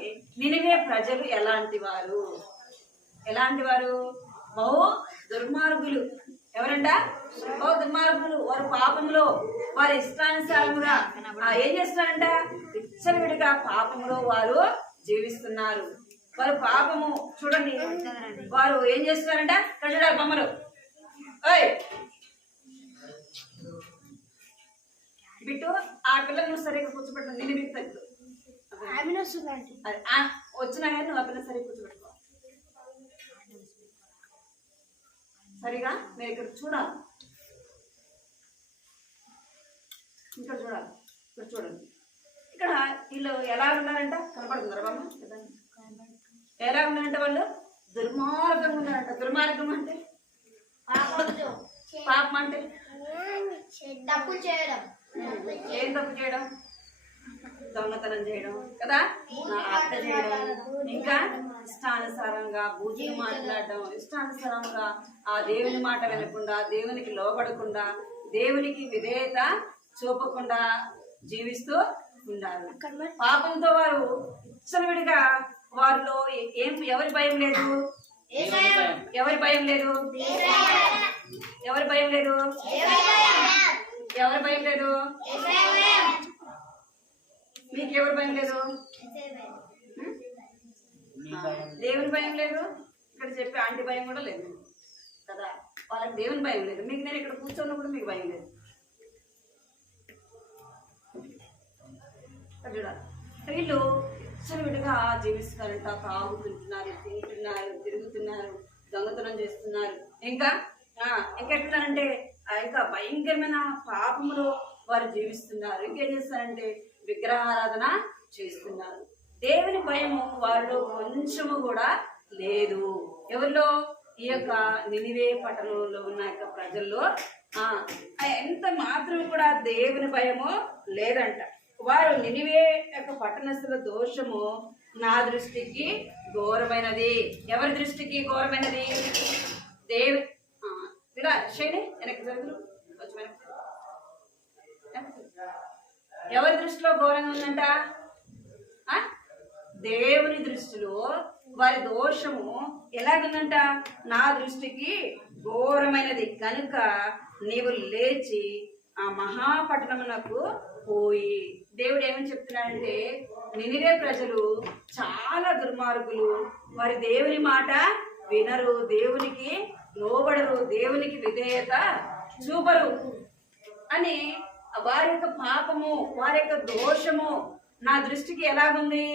నినివే ప్రజలు ఎలాంటి వారు? బహు దుర్మార్గులు. ఎవరంట? బహు దుర్మార్గులు. వారు పాపంలో వారి ఇష్టానుసారముగా ఏం చేస్తున్నారంట? విచ్చలవిడిగా పాపంలో వారు జీవిస్తున్నారు. వారు పాపము చూడండి. వారు ఏం చేస్తున్నారంట? చూడాలి బొమ్మలు. బిట్టు ఆ పిల్లలు నువ్వు సరిగ్గా కూర్చోబెట్టు. నేను మీకు తగ్గు వచ్చినా కానీ నువ్వు ఆ పిల్లలు సరిగ్గా కూర్చోబెట్టుకో. సరిగా మీరు ఇక్కడ చూడాలి. ఇక్కడ చూడాలి. ఇక్కడ చూడండి. ఇక్కడ వీళ్ళు ఎలా ఉన్నారంట? కనపడుతున్నారా బామ్మ? ఎలా ఉన్నారంట? వాళ్ళు దుర్మార్గంగా ఉన్నారంట. దుర్మార్గం అంటే పాపం అంటే తప్పు చేయడం. ఏం తప్పు చేయడం? దొంగతనం చేయడం కదా, హత్య చేయడం, ఇంకా ఇష్టానుసారంగా బూజులు మాట్లాడడం, ఇష్టానుసారంగా ఆ దేవుని మాట వినకుండా, దేవునికి లోబడకుండా, దేవునికి విధేయత చూపకుండా జీవిస్తూ ఉండాలి. పాపంతో వారు విచ్చలవిడిగా వారిలో ఎవరి భయం లేదు? ఎవరి భయం లేదు? ఎవరి భయం లేదు? ఎవరి భయం లేదు? మీకు ఎవరి భయం లేదు? దేవుని భయం లేదు. ఇక్కడ చెప్పే ఆంటీ భయం కూడా లేదు కదా. వాళ్ళకి దేవుని భయం లేదు. మీకు నేను ఇక్కడ కూర్చున్నప్పుడు మీకు భయం లేదు. చూడాలి. వీళ్ళు విడిగా జీవిస్తున్నారంట, తాగుతుంటున్నారు, తింటున్నారు, తిరుగుతున్నారు, దొంగతనం చేస్తున్నారు, ఇంకా ఎట్లున్నారంటే ఇంకా భయంకరమైన పాపములో వారు జీవిస్తున్నారు. ఇంకేం చేస్తారంటే విగ్రహారాధన చేస్తున్నారు. దేవుని భయము వారిలో కొంచెము కూడా లేదు. ఎవరిలో? ఈ యొక్క నినివే పట్టణంలో ఉన్న యొక్క ప్రజల్లో ఎంత మాత్రం కూడా దేవుని భయము లేదంట. వారు నినివే యొక్క పట్టణస్థుల దోషము నా దృష్టికి ఘోరమైనది. ఎవరి దృష్టికి ఘోరమైనది? దేవు ఇలా శైలి వెనక్కి జరుగులు కొంచెం వెనక్కి. ఎవరి దృష్టిలో ఘోరంగా ఉందంట? దేవుని దృష్టిలో వారి దోషము ఎలాగుందంట? నా దృష్టికి ఘోరమైనది కనుక నీవు లేచి ఆ మహాపట్టణమునకు పోయి. దేవుడు ఏమని చెప్తున్నాడంటే నినివే ప్రజలు చాలా దుర్మార్గులు, వారి దేవుని మాట వినరు, దేవునికి లోబడరు, దేవునికి విధేయత చూపరు అని వారి యొక్క పాపము, వారి యొక్క దోషము నా దృష్టికి ఎలాగుంది?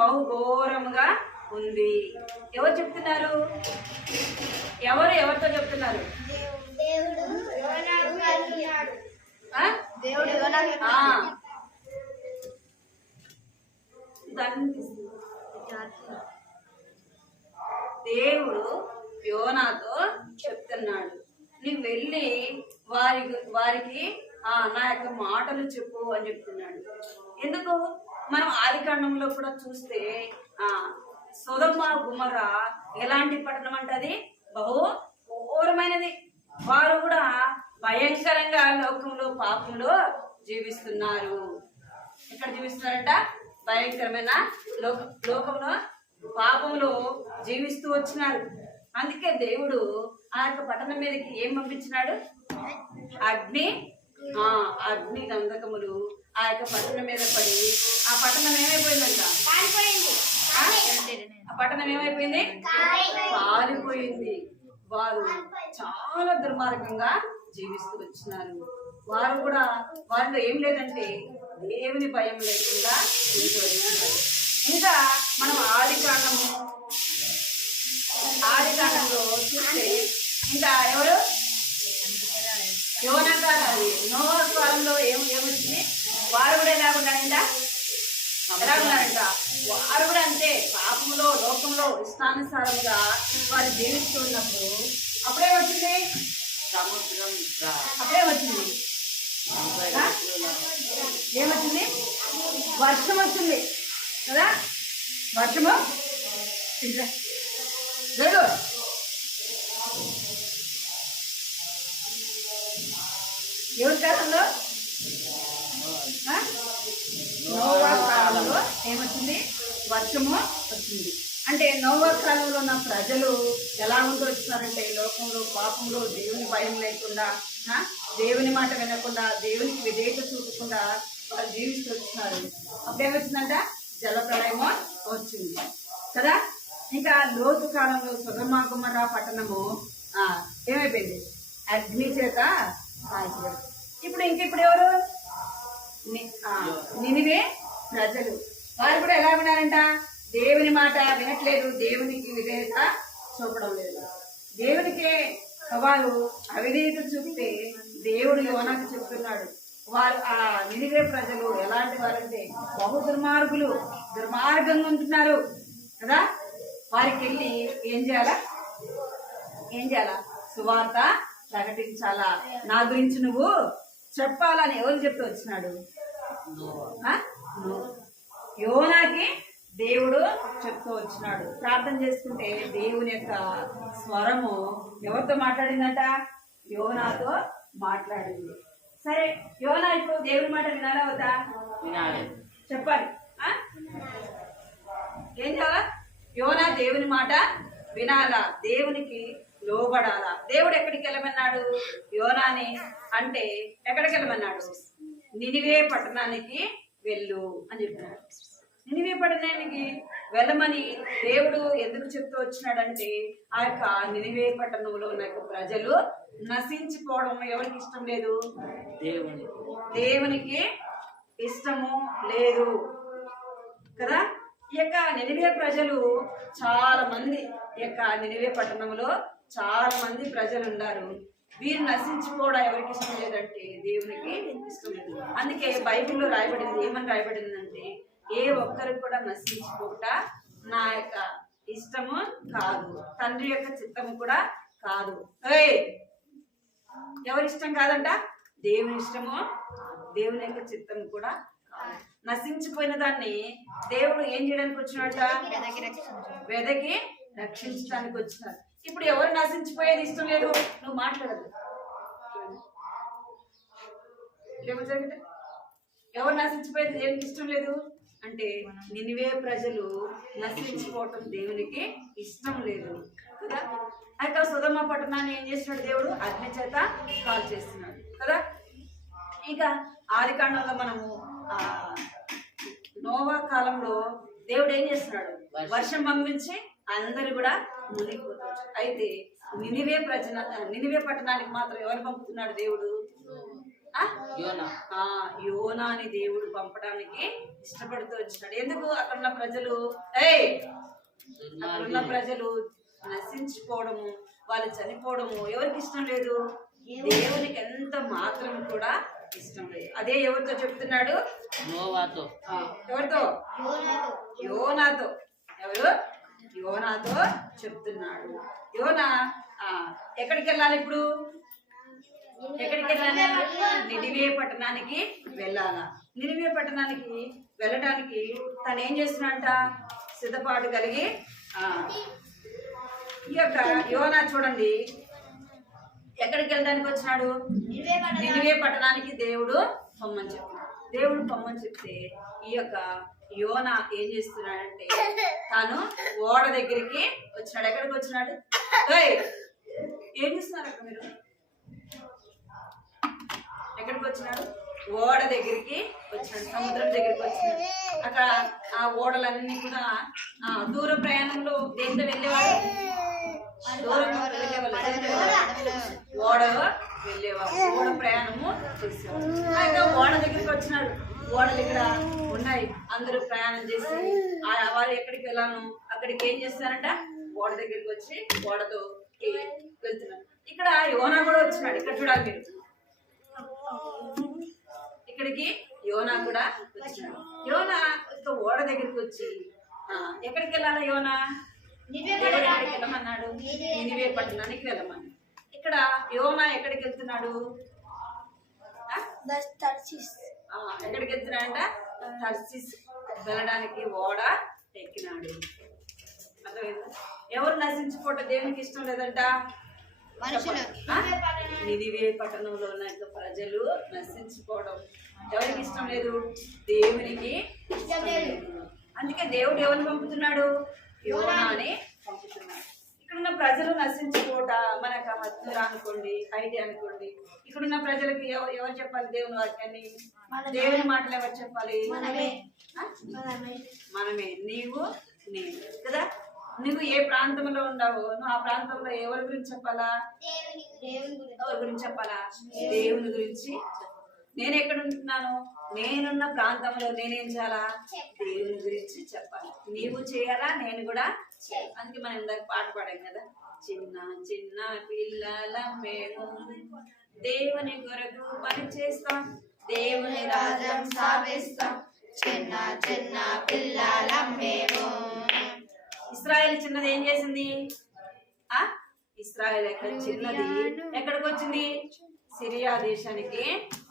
బహుఘోరముగా ఉంది. ఎవరు చెప్తున్నారు? ఎవరితో చెప్తున్నారు? దేవుడు యోనాతో చెప్తున్నాడు, నీవు వెళ్ళి వారికి నా యొక్క మాటలు చెప్పు అని చెప్తున్నాడు. ఎందుకు? మనం ఆదికాండంలో కూడా చూస్తే సొదొమ గుమొర్రా ఎలాంటి పట్టణం అంటే అది బహు ఘోరమైనది. వారు కూడా భయంకరంగా లోకంలో పాపంలో జీవిస్తున్నారు. ఎక్కడ జీవిస్తున్నారంట? భయంకరమైన లోకంలో పాపంలో జీవిస్తూ వచ్చినారు. అందుకే దేవుడు ఆ యొక్క పట్టణం మీదకి ఏం పంపించినాడు? అగ్ని గంధకములు ఆ యొక్క పట్టణం మీద పడి ఆ పట్టణం ఏమైపోయిందంట? ఆ పట్టణం ఏమైపోయింది? కాలిపోయింది. వారు చాలా దుర్మార్గంగా జీవిస్తూ వచ్చినారు. వారు కూడా వారిలో ఏం లేదంటే దేవుని భయం లేకుండా ఉంటూ వచ్చినారు. ఇంకా మనం ఆదికాండంలో చూస్తే ఇంకా ఎవరు? యోనా కాలం, నోవా కాలంలో ఏమొచ్చింది? వారు కూడా ఎలా ఉన్నారంట? వారు కూడా అంతే పాపంలో లోకంలో ఇష్టానుసారంగా వారు జీవిస్తున్నప్పుడు అప్పుడే వచ్చింది సముద్రం. అప్పుడే వచ్చింది ఏమొచ్చింది? వర్షం వచ్చింది కదా. వర్షము జరుగు. ఎవరి కాలంలో? నోవా కాలంలో ఏమొచ్చింది? వర్షము వచ్చింది. అంటే నోవా కాలంలో ఉన్న ప్రజలు ఎలా ఉంటూ వచ్చినారంటే లోకంలో పాపంలో దేవుని భయం లేకుండా, దేవుని మాట వినకుండా, దేవునికి విధేయత చూపకుండా వారు జీవిస్తూ వచ్చినారు. అప్పుడేమొచ్చిందంట? జలప్రళయము వచ్చింది కదా. ఇంకా లోతు కాలంలో సొదొమ గుమొర్రా పట్టణము ఏమైపోయింది? అగ్ని చేత కాల్చారు. ఇప్పుడు ఎవరు? నినివే ప్రజలు. వారు కూడా ఎలా ఉన్నారంట? దేవుని మాట వినట్లేదు, దేవునికి విధేయత చూపడం లేదు. దేవునికే వారు అవిధేయత చూపితే దేవుడు యోనాకు చెప్తున్నాడు, వారు నినివే ప్రజలు ఎలాంటి వారంటే బహు దుర్మార్గంగా ఉంటున్నారు కదా. వారికి వెళ్ళి ఏం చేయాలా? సువార్త ప్రకటించాలా, నా గురించి నువ్వు చెప్పాలని ఎవరు చెప్తూ వచ్చినాడు? యోనాకి దేవుడు చెప్తూ వచ్చినాడు. ప్రార్థన చేసుకుంటే దేవుని యొక్క స్వరము ఎవరితో మాట్లాడిందంట? యోనాతో మాట్లాడింది. సరే, యోనా ఇప్పుడు దేవుని మాట వినాలా వద్దా? వినాలి. చెప్పాలి. ఏం చేయాలా? యోనా దేవుని మాట వినాలా, దేవునికి లోబడాలా. దేవుడు ఎక్కడికి వెళ్ళమన్నాడు యోనాని అంటే? ఎక్కడికి వెళ్ళమన్నాడు? నినివే పట్టణానికి వెళ్ళు అని చెప్పినాడు. నినివే పట్టణానికి వెళ్ళమని దేవుడు ఎందుకు చెప్తూ వచ్చినాడంటే ఆ యొక్క నినివే పట్టణంలో ఉన్న యొక్క ప్రజలు నశించిపోవడం ఎవరికి ఇష్టం లేదు? దేవునికి ఇష్టము లేదు. కదా. ఈ యొక్క నినివే ప్రజలు చాలా మంది, ఈ యొక్క నినివే పట్టణంలో చాలా మంది ప్రజలు ఉన్నారు. వీరు నశించుకోవడం ఎవరికి ఇష్టం లేదంటే దేవునికి ఇష్టం లేదు. అందుకే బైబిల్లో రాయబడింది, ఏమని రాయబడిందంటే ఏ ఒక్కరికి కూడా నశించుకోట నా యొక్క ఇష్టము కాదు, తండ్రి యొక్క చిత్తము కూడా కాదు. ఎవరి ఇష్టం కాదంట? దేవుని ఇష్టము, దేవుని యొక్క చిత్తము కూడా కాదు. నశించిపోయిన దాన్ని దేవుడు ఏం చేయడానికి వచ్చినట్ట? వెదకి రక్షించడానికి వచ్చినారు. ఇప్పుడు ఎవరు నశించిపోయేది ఇష్టం లేదు, నువ్వు మాట్లాడదు. ఎవరు నశించిపోయేది దేవునికి ఇష్టం లేదు అంటే నినివే ప్రజలు నశించిపోవటం దేవునికి ఇష్టం లేదు కదా. అయితే సొదొమ పట్టణాన్ని ఏం చేస్తున్నాడు దేవుడు? అగ్ని చేత కాల్ చేస్తున్నాడు కదా. ఇక ఆది కాండంలో మనము నోవా కాలంలో దేవుడు ఏం చేస్తున్నాడు? వర్షం పంపించి అందరు కూడా మునిగిపోతారు. అయితే నినివే పట్టణానికి మాత్రం ఎవరు పంపుతున్నాడు దేవుడు? యోనా అని దేవుడు పంపడానికి ఇష్టపడుతూ వచ్చినాడు. ఎందుకు? అక్కడున్న ప్రజలు నశించిపోవడము, వాళ్ళు చనిపోవడము ఎవరికి ఇష్టం లేదు? దేవునికి ఎంత మాత్రం కూడా ఇష్టం లేదు. అదే ఎవరితో చెప్తున్నాడు? నోవాతో. ఎవరితో? యోనాతో. ఎవరు? యోనాతో చెప్తున్నాడు. యోనా ఎక్కడికి వెళ్ళాలి ఇప్పుడు? ఎక్కడికి వెళ్ళాలి? నినివే పట్టణానికి వెళ్ళాలా. నినివే పట్టణానికి వెళ్ళడానికి తను ఏం చేస్తున్నాడంట? సిద్ధపాటు కలిగి ఈ యొక్క యోనా చూడండి ఎక్కడికి వెళ్ళడానికి వచ్చినాడు? నినివే పట్టణానికి దేవుడు పొమ్మని చెప్పాడు. దేవుడు పొమ్మని చెప్తే ఈ యొక్క యోనా ఏం చేస్తున్నాడంటే తాను ఓడ దగ్గరికి వచ్చినాడు. ఎక్కడికి వచ్చినాడు? ఏం చేస్తున్నారు అక్కడ మీరు? ఎక్కడికి వచ్చినాడు? ఓడ దగ్గరికి వచ్చినాడు, సముద్రం దగ్గరికి వచ్చినాడు. అక్కడ ఆ ఓడలన్నీ కూడా దూర ప్రయాణంలో దేంతో వెళ్ళేవాడు? దూరంగా వెళ్ళేవాళ్ళు, ఓడ వెళ్ళేవాడు, ఓడ ప్రయాణము చేసేవాడు. అయితే ఓడ దగ్గరికి వచ్చినాడు. ఓడలు ఇక్కడ ఉన్నాయి, అందరూ ప్రయాణం చేసి వారు ఎక్కడికి వెళ్ళాను అక్కడికి ఏం చేస్తారంట? ఓడ దగ్గరికి వచ్చి ఓడతో వెళ్తున్నారు. ఇక్కడ యోనా కూడా వచ్చినాడు. ఇక్కడ చూడాలి మీరు, ఇక్కడికి యోనా కూడా వచ్చినాడు. యోనా ఓడ దగ్గరికి వచ్చి ఎక్కడికి వెళ్ళాలా? యోనా ఎక్కడికి వెళ్ళమన్నాడు? నినివే పట్టణానికి వెళ్ళమన్నాడు. ఇక్కడ యోనా ఎక్కడికి వెళ్తున్నాడు? ఎక్కడికి వెళ్తున్నాడంట? తర్సిస్ వెళ్ళడానికి ఓడ ఎక్కినాడు. ఎవరు నశించుకోవటం దేవునికి ఇష్టం లేదంట? నినివే పట్టణంలో ఉన్న ప్రజలు నశించుకోవడం ఎవరికి ఇష్టం లేదు? దేవునికి ఇష్టం లేదు. అందుకే దేవుడు ఎవరిని పంపుతున్నాడు? యోనాని పంపుతున్నాడు. ఇక్కడున్న ప్రజలు నశించుకోవట మనకు మధ్యరా అనుకోండి, ఐటీ అనుకోండి. ఇక్కడున్న ప్రజలకి ఎవరు చెప్పాలి దేవుని వాక్యాన్ని? దేవుని మాటలు ఎవరు చెప్పాలి? మనమే, నీవు నేను కదా. నువ్వు ఏ ప్రాంతంలో ఉండవు, నువ్వు ఆ ప్రాంతంలో ఎవరి గురించి చెప్పాలా? ఎవరి గురించి చెప్పాలా? దేవుని గురించి. నేను ఎక్కడ ఉంటున్నాను? నేనున్న ప్రాంతంలో నేనేం చేయాలా? దేవుని గురించి చెప్పాలి. నీవు చేయాలా, నేను కూడా చేయాలి. అందుకే మనం ఇందాక పాట పాడాం కదా, చిన్న చిన్న పిల్లల మేము దేవుని కొరకు పని చేస్తాం, దేవుని రాజ్యం స్థాపిస్తాం, చిన్న చిన్న పిల్లల మేము. ఇశ్రాయేలు చిన్నది ఏం చేసింది? ఇశ్రాయేలు చిన్నది ఎక్కడికి వచ్చింది? సిరియా దేశానికి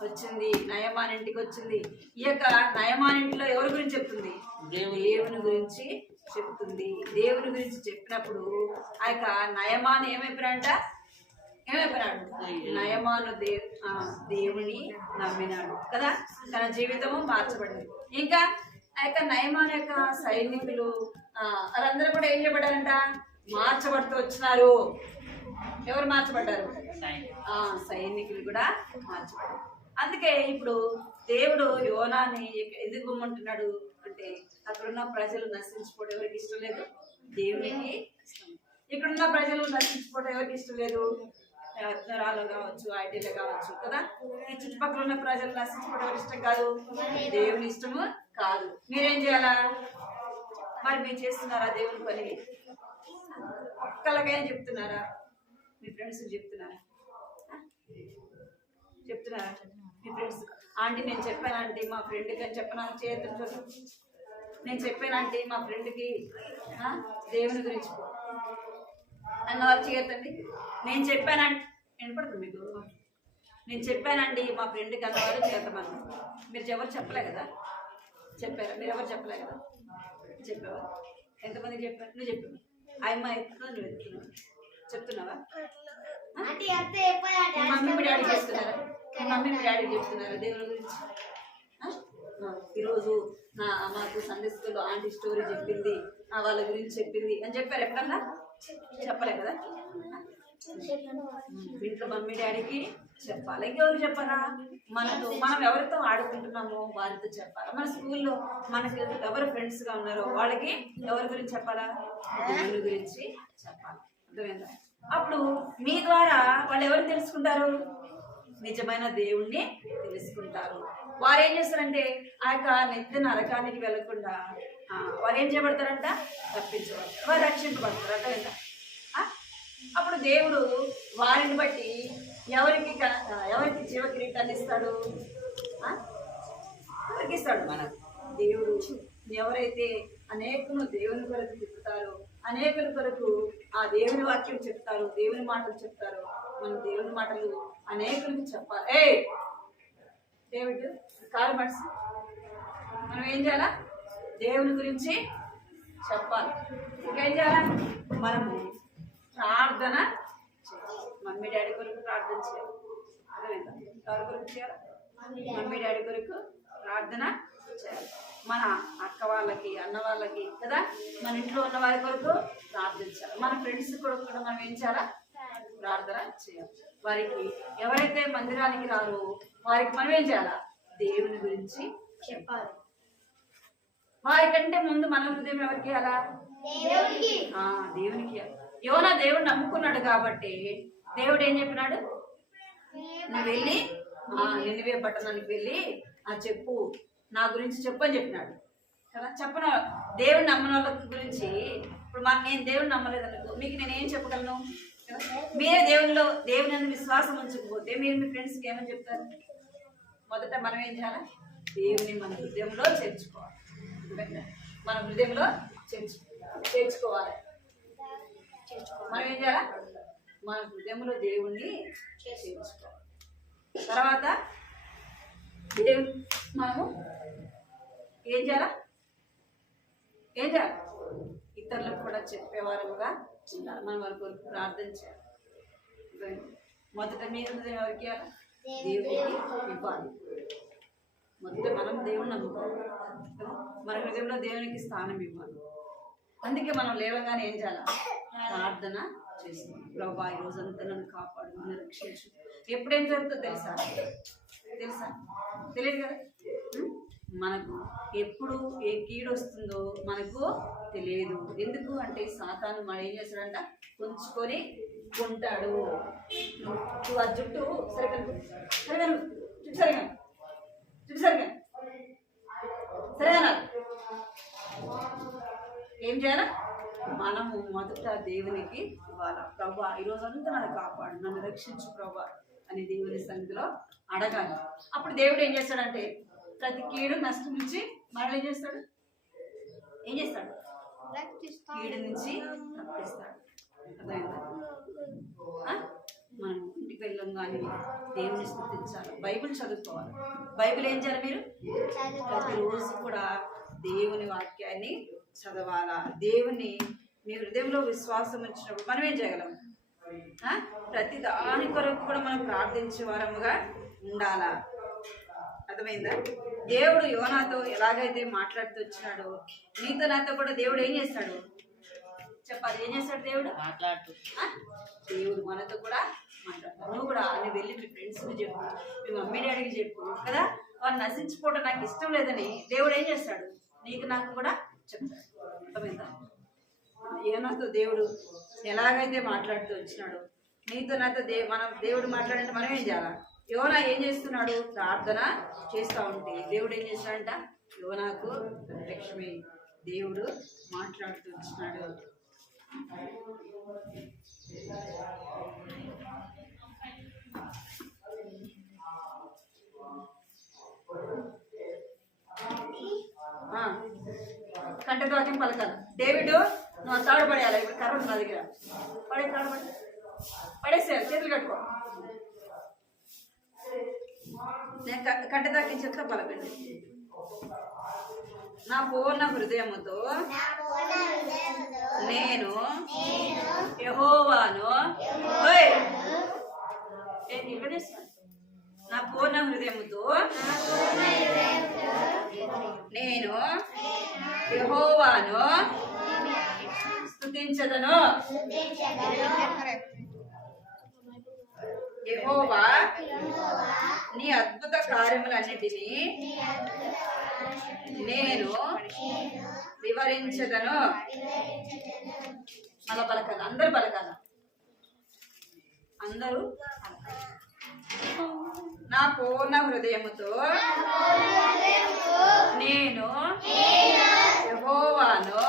వచ్చింది, నయమాన్ ఇంటికి వచ్చింది. ఈ యొక్క నయమాన్ ఇంటిలో ఎవరి గురించి చెప్తుంది? దేవుని గురించి చెప్తుంది. దేవుని గురించి చెప్పినప్పుడు ఆ యొక్క నయమాన్ ఏమైపోయాడంట? నయమాను దేవుని నమ్మినాడు కదా, తన జీవితము మార్చబడింది. ఇంకా ఆ యొక్క నయమాన్ యొక్క సైనికులు వాళ్ళందరూ కూడా ఏం చేయబడ్డారంట? మార్చబడుతూ వచ్చినారు. ఎవరు మార్చబడ్డారు? సైనికులు కూడా మార్చబడ్డారు. అందుకే ఇప్పుడు దేవుడు యోనాని ఎందుకు పొమ్మంటున్నాడు అంటే అక్కడున్న ప్రజలు నశించుకోవడం ఎవరికి ఇష్టం లేదు? దేవునికి ఇష్టం. ఇక్కడున్న ప్రజలు నశించుకోవడం ఎవరికి ఇష్టం లేదు? నరాలు కావచ్చు, ఐటీలో కావచ్చు కదా. ఈ చుట్టుపక్కల ఉన్న ప్రజలు నశించుకోవడం ఎవరి ఇష్టం కాదు? దేవుని ఇష్టము కాదు. మీరేం చేయాలా? మరి మీరు చేస్తున్నారా దేవుని పని? ఒక్కలకైనా చెప్తున్నారా? మీ ఫ్రెండ్స్ చెప్తున్నారా? చెప్తున్నారా మీ ఫ్రెండ్స్? ఆంటీ నేను చెప్పానంటే మా ఫ్రెండ్కి అని చెప్పనా? చేతులు నేను చెప్పానంటే మా ఫ్రెండ్కి దేవుని గురించి అన్న వాళ్ళు చేయొద్దండి. నేను చెప్పానంటే వినపడుతుంది మీకు? నేను చెప్పానండి మా ఫ్రెండ్కి అన్నవారు చేతమని మీరు ఎవరు చెప్పలే కదా? చెప్పారా? మీరు ఎవరు చెప్పలే కదా? చెప్పావా? ఎంతమందికి చెప్పారు? నువ్వు చెప్పావు. అమ్మ ఎత్తున్నా, నువ్వు ఎత్తున్నావు. చెప్తున్నావా? మమ్మీ మీ డాడీ చెప్తున్నారా? మమ్మీ మీ డాడీ చెప్తున్నారా దేవుని గురించి? ఈరోజు మాకు సండే స్కూల్లో ఆంటీ స్టోరీ చెప్పింది, వాళ్ళ గురించి చెప్పింది అని చెప్పారు. ఎప్పుడన్నా చెప్పలే కదా? ఇంట్లో మమ్మీ డాడీకి చెప్పాలి. ఇంకెవరు చెప్పారా? మనం ఎవరితో ఆడుకుంటున్నామో వారితో చెప్పాలా. మన స్కూల్లో మనకి ఎవరు ఫ్రెండ్స్గా ఉన్నారో వాళ్ళకి ఎవరి గురించి చెప్పాలా? దేవుని గురించి చెప్పాలి. అర్థమైందా? అప్పుడు మీ ద్వారా వాళ్ళు ఎవరు తెలుసుకుంటారు? నిజమైన దేవుణ్ణి తెలుసుకుంటారు. వారు ఏం చేస్తారంటే ఆ యొక్క నిత్య నరకానికి వెళ్లకుండా వారు ఏం చేయబడతారంట? తప్పించబడతారు. వారు రక్షింపబడతారు. అర్థమైందా? అప్పుడు దేవుడు వారిని బట్టి ఎవరికి జీవ కిరీటాన్ని ఇస్తాడు? ఎవరికి ఇస్తాడు? మనకు దేవుడు ఎవరైతే అనేకులు దేవుని కొరకు తిప్పుతారో, అనేకుల కొరకు ఆ దేవుని వాక్యం చెప్తారు, దేవుని మాటలు చెప్తారు. మనం దేవుని మాటలు అనేకులకు చెప్పాలి. దేవుడు కారు మనసు మనం ఏం చేయాలా? దేవుని గురించి చెప్పాలి. ఇంకేం చేయాలా? మనము ప్రార్థన మమ్మీ డాడీ కొరకు ప్రార్థన చేయాలి. అర్థమైందా? ఎవరి కొరకు చేయాలి? మమ్మీ డాడీ కొరకు ప్రార్థన చేయాలి. మన అక్క వాళ్ళకి, అన్న వాళ్ళకి కదా, మన ఇంట్లో ఉన్న వారి కొరకు ప్రార్థించాలి. మన ఫ్రెండ్స్ కొరకు కూడా మనం ఏం చేయాలా? ప్రార్థన చేయాలి. వారికి ఎవరైతే మందిరానికి రారో వారికి మనం ఏం చేయాలా? దేవుని గురించి చెప్పాలి. వారికంటే ముందు మన హృదయం ఎవరికి ఇవ్వాలా? దేవునికి. యోనా దేవుడు నమ్ముకున్నాడు కాబట్టి దేవుడు ఏం చెప్పినాడు? నువ్వు వెళ్ళి నినివే పట్టణానికి వెళ్ళి చెప్పు, నా గురించి చెప్పు అని చెప్పినాడు కదా. చెప్పన దేవుడు నమ్మని వాళ్ళ గురించి ఇప్పుడు నేను దేవుడు నమ్మలేదనుకో, మీకు నేను ఏం చెప్పగలను? మీరే దేవుని అందు విశ్వాసం ఉంచకపోతే మీరు మీ ఫ్రెండ్స్కి ఏమని చెప్తారు? మొదట మనం ఏం చేయాలి? దేవుని మన హృదయంలో చేర్చుకోవాలి. మన హృదయంలో చేర్చుకోవాలి. మనం ఏం చేయాలి? మన హృదయంలో దేవుణ్ణి చేర్చుకోవాలి. తర్వాత దేవుడు మనము ఏం చేయాలి? ఇతరులకు కూడా చెప్పేవారుగా ఉండాలి. మనం వారి కొరకు ప్రార్థన చేయాలి. మొదట మీ హృదయం ఎవరికి ఇవ్వాలి? దేవుడికి ఇవ్వాలి. మొదట మనం దేవుని నమ్ముకోవాలి. మన హృదయంలో దేవునికి స్థానం ఇవ్వాలి. అందుకే మనం లేవగానే ఏం చేయాలి? ప్రార్థన చేస్తాం. ప్రభా ఈ రోజంతా నన్ను కాపాడు, నన్ను రక్షించు. ఎప్పుడేం జరుగుతుందో తెలుసా? తెలియదు కదా. మనకు ఎప్పుడు ఏ కీడు వస్తుందో మనకు తెలియదు. ఎందుకు అంటే సాతాను మనం ఏం చేస్తాడంట? ఉంచుకొని ఉంటాడు. నువ్వు ఆ జుట్టు సరిగా ఏం చేయాలా? మనము మొదట దేవునికి ఇవ్వాలా. ప్రభా ఈరోజంతా నన్ను కాపాడు, నన్ను రక్షించు ప్రభా అని దేవుని సన్నిధిలో అడగాలి. అప్పుడు దేవుడు ఏం చేస్తాడంటే ప్రతి కీడు నష్టం నుంచి మనల్ని ఏం చేస్తాడు? కీడు నుంచి తప్పిస్తాడు. అర్థమైందా? మనం ఇంటికి వెళ్ళాం కానీ దేవుని స్తుతించాలి. బైబిల్ చదువుకోవాలి. బైబిల్ ఏం చేయాలి? మీరు ప్రతిరోజు కూడా దేవుని వాక్యాన్ని చదవాలా. దేవుని మీ హృదయంలో విశ్వాసం వచ్చినప్పుడు మనం ఏం చేయగలం? ప్రతి దాని కొరకు కూడా మనం ప్రార్థించే వారముగా ఉండాలా. అర్థమైందా? దేవుడు యోనాతో ఎలాగైతే మాట్లాడుతూ వచ్చినాడో నీతో నాతో కూడా దేవుడు ఏం చేస్తాడు చెప్పాలి? ఏం చేస్తాడు దేవుడు? దేవుడు మనతో కూడా మాట్లాడతాడు. నువ్వు కూడా అని వెళ్ళి మీ ఫ్రెండ్స్కి చెప్పు, మీ మమ్మీ డాడీకి చెప్పు కదా. వాళ్ళు నశించిపోవడం నాకు ఇష్టం లేదని దేవుడు ఏం చేస్తాడు? నీకు నాకు కూడా చెప్తాడు. అర్థమైందా? యోనాతో దేవుడు ఎలాగైతే మాట్లాడుతూ వచ్చినాడో నీతో నాతో మనం దేవుడు మాట్లాడంటే మనం ఏం చేయాలా? యోనా ఏం చేస్తున్నాడు? ప్రార్థన చేస్తూ ఉంటే దేవుడు ఏం చేస్తాడంట? యోనాకు ప్రత్యక్షమై దేవుడు మాట్లాడుతూ వచ్చినాడు. కంటద్వాక్యం పలకాలి. డేవిడ్ నువ్వు తాడు పడేయాలి. ఇప్పుడు కర్ర నా దగ్గర తాడు పడేసేయాలి. చేతులు కట్టుకో. నేను కంటద్వాక్యం చేతిలో పలకండి. నా పూర్ణ హృదయముతో నేను యెహోవాను నా పూర్ణ హృదయముతో నేను యెహోవాను స్తుతించదను. యెహోవా నీ అద్భుత కార్యములన్నిటినీ నేను వివరించదను. అలా పలకాల. అందరూ పలకాల. అందరూ నా పూర్ణ హృదయముతో నేను యెహోవాను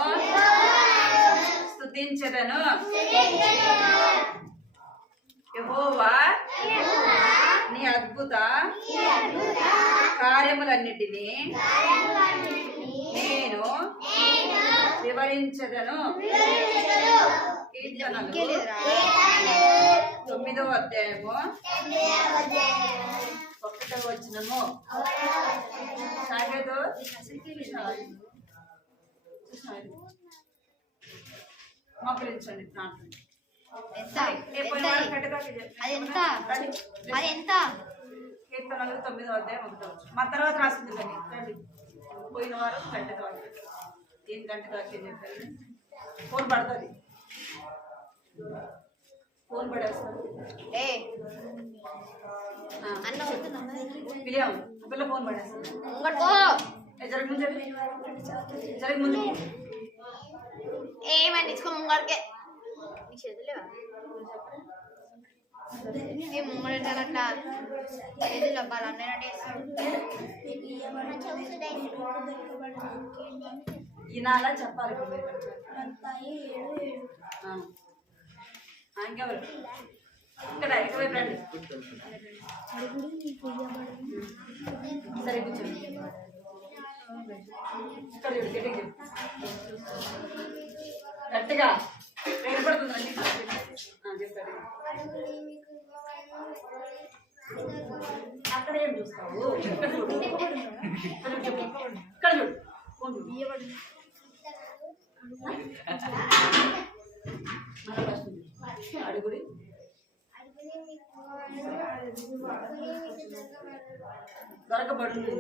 స్తుతించదను. యెహోవా నీ అద్భుత కార్యములన్నిటినీ నేను వివరించదను. కీర్తనలు 9వ అధ్యాయము 1వ వచనము. సాగేదో మోకరించండి. కీర్తనలు 9వ అధ్యాయం 1వ వచనం. మా తర్వాత రాసింది రండి. పోయిన వారం గంట వాక్యం. ఏం గంట వాక్యం చెప్పారు? ఫోన్ పడుతుంది. ఫోన్ పడేస్తారు. పిలియాము పిల్ల ఫోన్ పడేస్తారు. జరగ ముందు ఏమనిచ్చుకో ముంగడికే ముంగడట్లా చేతులు ఈనాలా చెప్పాలి. ఇంకెవరు ఇక్కడ ఎటువైపు రండి. సరే కూర్చోండి. ఇక్కడ చూడు. గట్టిగా ఏర్పడుతుందండి. చెప్తాడు. అక్కడ ఏం చూస్తావు? ఇక్కడ చూడు. ఇక్కడ చూడు. అడుగుడి దొరకబడుతుంది.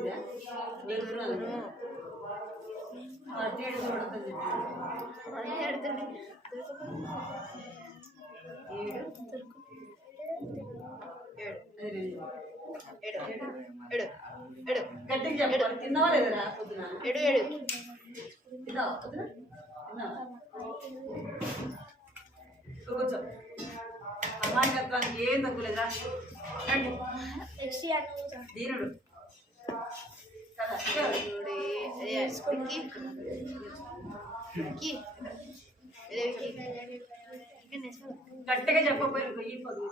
చూడుతుంది. 7 గట్టిగా చెప్పాలి. తిన్నావా లేదరా పొద్దున? తిన్నావా పొద్దున? తిన్నావా? కూర్చో. అమాయకత్వానికి ఏం తక్కువలేదా? దీనుడు కదా. గట్టిగా చెప్పకపోయిన ఈ పది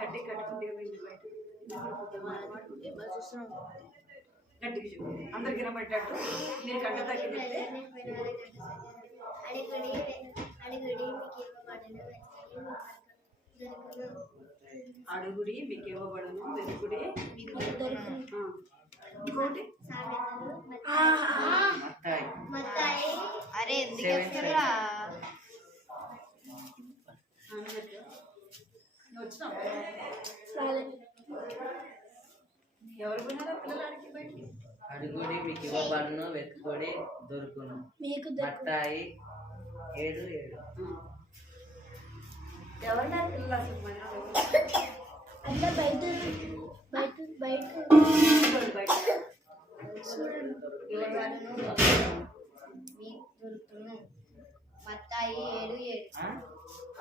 గట్టి కట్టుకుంటే గట్టిగా చెప్పు. అందరికి వినబడేటట్టు. నేను కంట తగ్గి అడుగుడి మీకు ఇవ్వబడను, వెతుకుడి ఇంకోటి. అరే ఎందుకు చెప్తారా? వచ్చినావు ఎవరు పోయినారా పిల్లలు ఆడికి బయటికి? అడుగుడి మీకు ఇవ్వబడును, వెతుకుడి దొరుకును. మత్తాయి 7:7. ఎవరైనా పిల్లలు అసలు అంటే బయట మత్తాయి 7:7.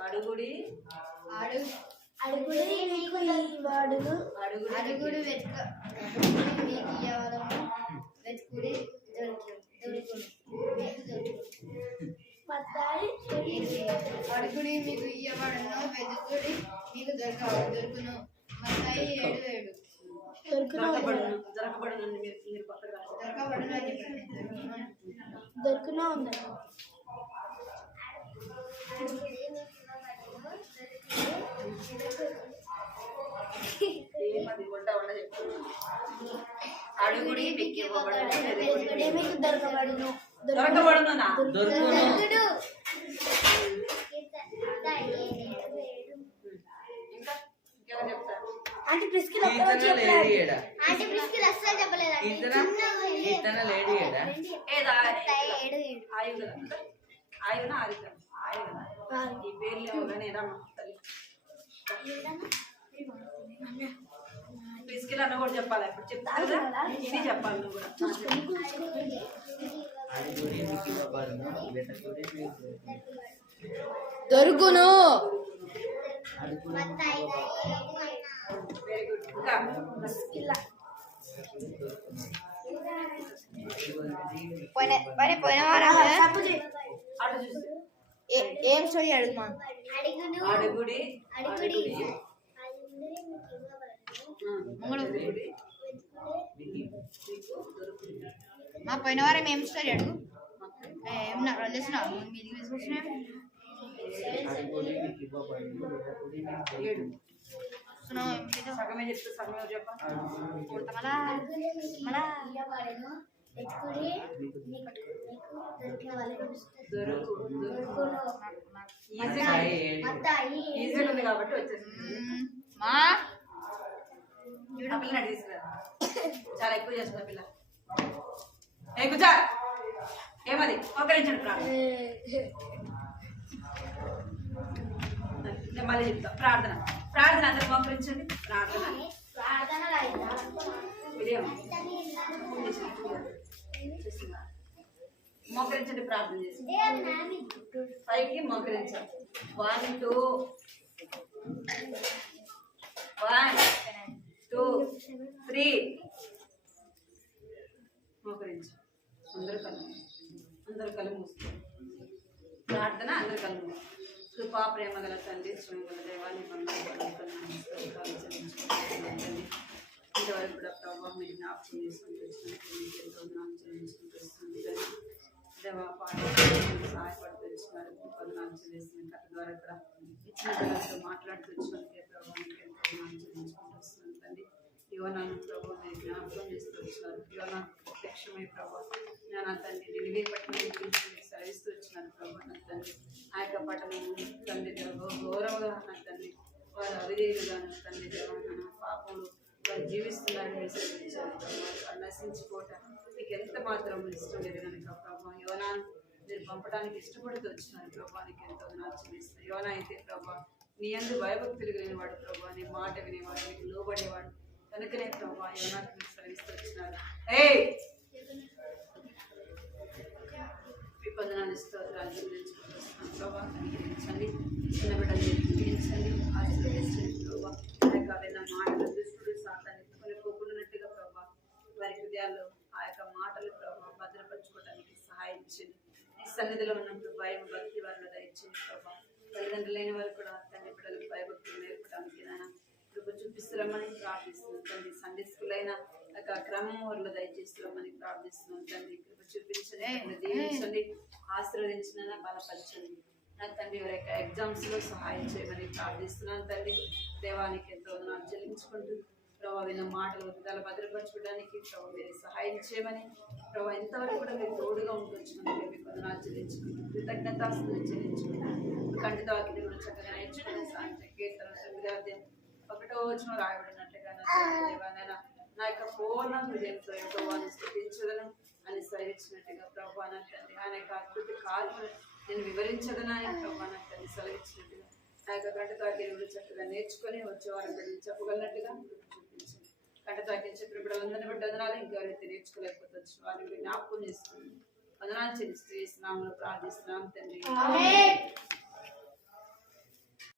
అడుగుడి అడుగుడి మీకు ఇవ్వబడును అడుగుడు మీకు ఇవ్వబడును వెతుకుడి దొరుకును మీకు దొరుకును మత్తాయి అడుగుడి మీకు ఇయ్యబడును వెతుకుడి మీకు దొరుకును మత్తాయి 7:7 దొరకబడును మీరు పక్కన రాసి. దొరకబడును అని చెప్పండి. దొరుకును ఉంది ఏమది వంట చెప్తున్నాను. అడుగుడి మీకు ఇవ్వబడును, వెతుకుడి మీకు దొరకబడును దొరకబడునునా? దొరుకును ఇంకా ఇంకెవరు చెప్తారు? అంటే ప్రిస్కిల్ కీర్తన లేడీ ఏడా అంటే ప్రిస్కిల్ అస్సలు చెప్పలేదండి కీర్తన లేడీ ఏడా ఏదా ఏడు ఆయువు కదా, ఆయువునా ఆరిక ఆయువు కదా. ఈ పేర్లు ఏమో కానీ ఏదమ్మా తల్లి పిసికిల్ అన్న కూడా చెప్పాలి. ఇప్పుడు చెప్తారు కదా, ఇది చెప్పాలి నువ్వు కూడా. అడుగుడి మీకు ఇవ్వబడును వెతుకుడి మీకు దొరుకును అడుగుడి మీకు ఇవ్వబడును వెరీ గుడ్. ఇంకా పోయిన వారం అటు చూసి ఏం స్టోరీ అడుగుమా అడుగుడి మంగళూరు మా పోయిన వారం ఏం స్టోరీ అడుగు ఏం నాకు తెలిసిన మీదికి తీసుకొచ్చిన అడుగుడి మీకు ఇవ్వబడును వెతుకుడి మీకు 7 దొరుకును సగమే చెప్తే సగమే చెప్పాలి. మళ్ళా మళ్ళా వెతుకుడి మీకు దొరికిన వాళ్ళకి దొరుకు మత్తాయి 7 మత్తాయి ఈజీగా ఉంది కాబట్టి వచ్చేసింది. మా ఆ పిల్లని తీసుకురా, చాలా ఎక్కువ చేస్తున్నా పిల్ల. ఏ కూర్చో, ఏమది ఒకరించండి ప్రార్థన. నేను మళ్ళీ చెప్తా. ప్రార్థన ప్రార్థన అందరూ మోకరించండి. ప్రార్థన ప్రార్థన రాయిదా విజయం మోకరించండి. ప్రార్థన చేసి పైకి మోకరించాలి. 1 2 1 2 3 మోకరించు. అందరూ కళ్ళు మూసుకో. ప్రార్థన అందరూ కళ్ళు మూసుకో. కృపా ప్రేమ గల తండ్రి, శ్రమ గల దేవాన్ని ఇంతవరకు కూడా ప్రభావం మీరు జ్ఞాపకం చేసుకుంటూ ఎంతో చెల్లించుకుంటూ దేవా పాఠశాల సహాయపడుతూ ఇచ్చినారు. పదనాలు చెల్లిస్తున్న కథ ద్వారా కూడా ఇచ్చిన పిల్లలతో మాట్లాడుతూ ఇచ్చినందుకే ప్రభావానికి ఎంతో చెల్లించుకుంటూ వస్తున్నాను తండ్రి. యువనాన్ని ప్రభావం మీరు జ్ఞాపకం చేస్తూ వచ్చినారు. యువన ప్రత్యక్షమై ప్రభావం నా తండ్రి నిలివే పట్టణం సరిస్తూ వచ్చినారు ప్రభావ. నా తండ్రి ఆ యొక్క పట్టణం తండ్రి గౌరవగా నా తండ్రి వారు అవిధేయులుగా నా తండ్రి దేవన పాపములు వారు జీవిస్తున్నారని మీరు సెలవించారు. వారు నశించుకోవటం మీకు ఎంత మాత్రం ఇష్టం లేదు కనుక ప్రభావం యువనాన్ని మీరు పంపడానికి ఇష్టపడుతూ వచ్చినారు. ప్రభావానికి ఎంతో నాచిస్తారు. యువన అయితే ప్రభావ నీ అందు భయభక్తులు కలిగిన వాడు ప్రభావ, నీ మాట వినేవాడు, నీకు లోబడేవాడు కనుకనే ప్రభావ యువనానికి మీరు సెలవిస్తూ వచ్చినారు. పొందనాలు స్తోత్రాలు చెల్లించుకుంటూ వస్తున్నాం ప్రభావ. అనుగ్రహించండి, చిన్న బిడ్డలు దీవించండి, ఆశీర్వదించండి ప్రభావ. ఆ యొక్క విన్న మాటలు దుష్టుడు సాతాన్ని ఎత్తుకొని పోకున్నట్టుగా ప్రభావ వారి హృదయాల్లో ఆ యొక్క మాటలు ప్రభావ భద్రపరచుకోవడానికి సహాయం చేయండి. ఈ సన్నిధిలో ఉన్నప్పుడు భయం భక్తి వారిలో దయచేయండి ప్రభావ. తల్లిదండ్రులు లేని వారు కూడా తండ్రి బిడ్డలకు భయభక్తులు నేర్పడానికి నాన్న కృప చూపిస్తున్నామని ప్రార్థిస్తున్నాం తండ్రి. సండే స్కూల్ అయినా ఒక క్రమం వారిలో దయచేస్తున్నామని ప్రార్థిస్తున్నాం తండ్రి. కృప చూపించండి, దీవించండి, ఆశీర్వదించిన బలపరచండి నా తండ్రి. వారి యొక్క ఎగ్జామ్స్ లో సహాయం చేయమని ప్రార్థిస్తున్నాను తండ్రి. దేవానికి ఎంతో నాకు చెల్లించుకుంటూ ప్రభావ విన్న మాటలు హృదయాలు భద్రపరచుకోవడానికి ప్రభావ మీరు సహాయం చేయమని ప్రభావ ఇంతవరకు కూడా మీరు తోడుగా ఉంటున్నాను. మీకు నాకు చెల్లించుకుంటూ కృతజ్ఞతాస్తులు చెల్లించుకుంటాను. కంటితో వాటిని కూడా చక్కగా నేర్చుకుని సాయంత్రం కీర్తన 9వ 1వ వచనం రాయబడినట్లుగా నా యొక్క పూర్ణ హృదయంతో యెహోవాను స్తుతించదను అని సెలవిచ్చినట్టుగా ప్రభావ నా తండ్రి. ఆయన యొక్క అద్భుత కార్యములు నేను వివరించదను అని ప్రభావ నా తండ్రి సెలవిచ్చినట్టుగా నా యొక్క కంటతాకిని కూడా చక్కగా నేర్చుకొని వచ్చేవారు చెప్పగలిగినట్టుగా చూపించండి. కంటతాకిని చెప్పిన బిడ్డలందరినీ బట్టి వదనాలు. ఇంకెవరైతే నేర్చుకోలేకపోతే వారిని జ్ఞాపకం చేసుకుని వదనాలు చెల్లిస్తూ ఈ నామములో ప్రార్థిస్తున్నాం తండ్రి.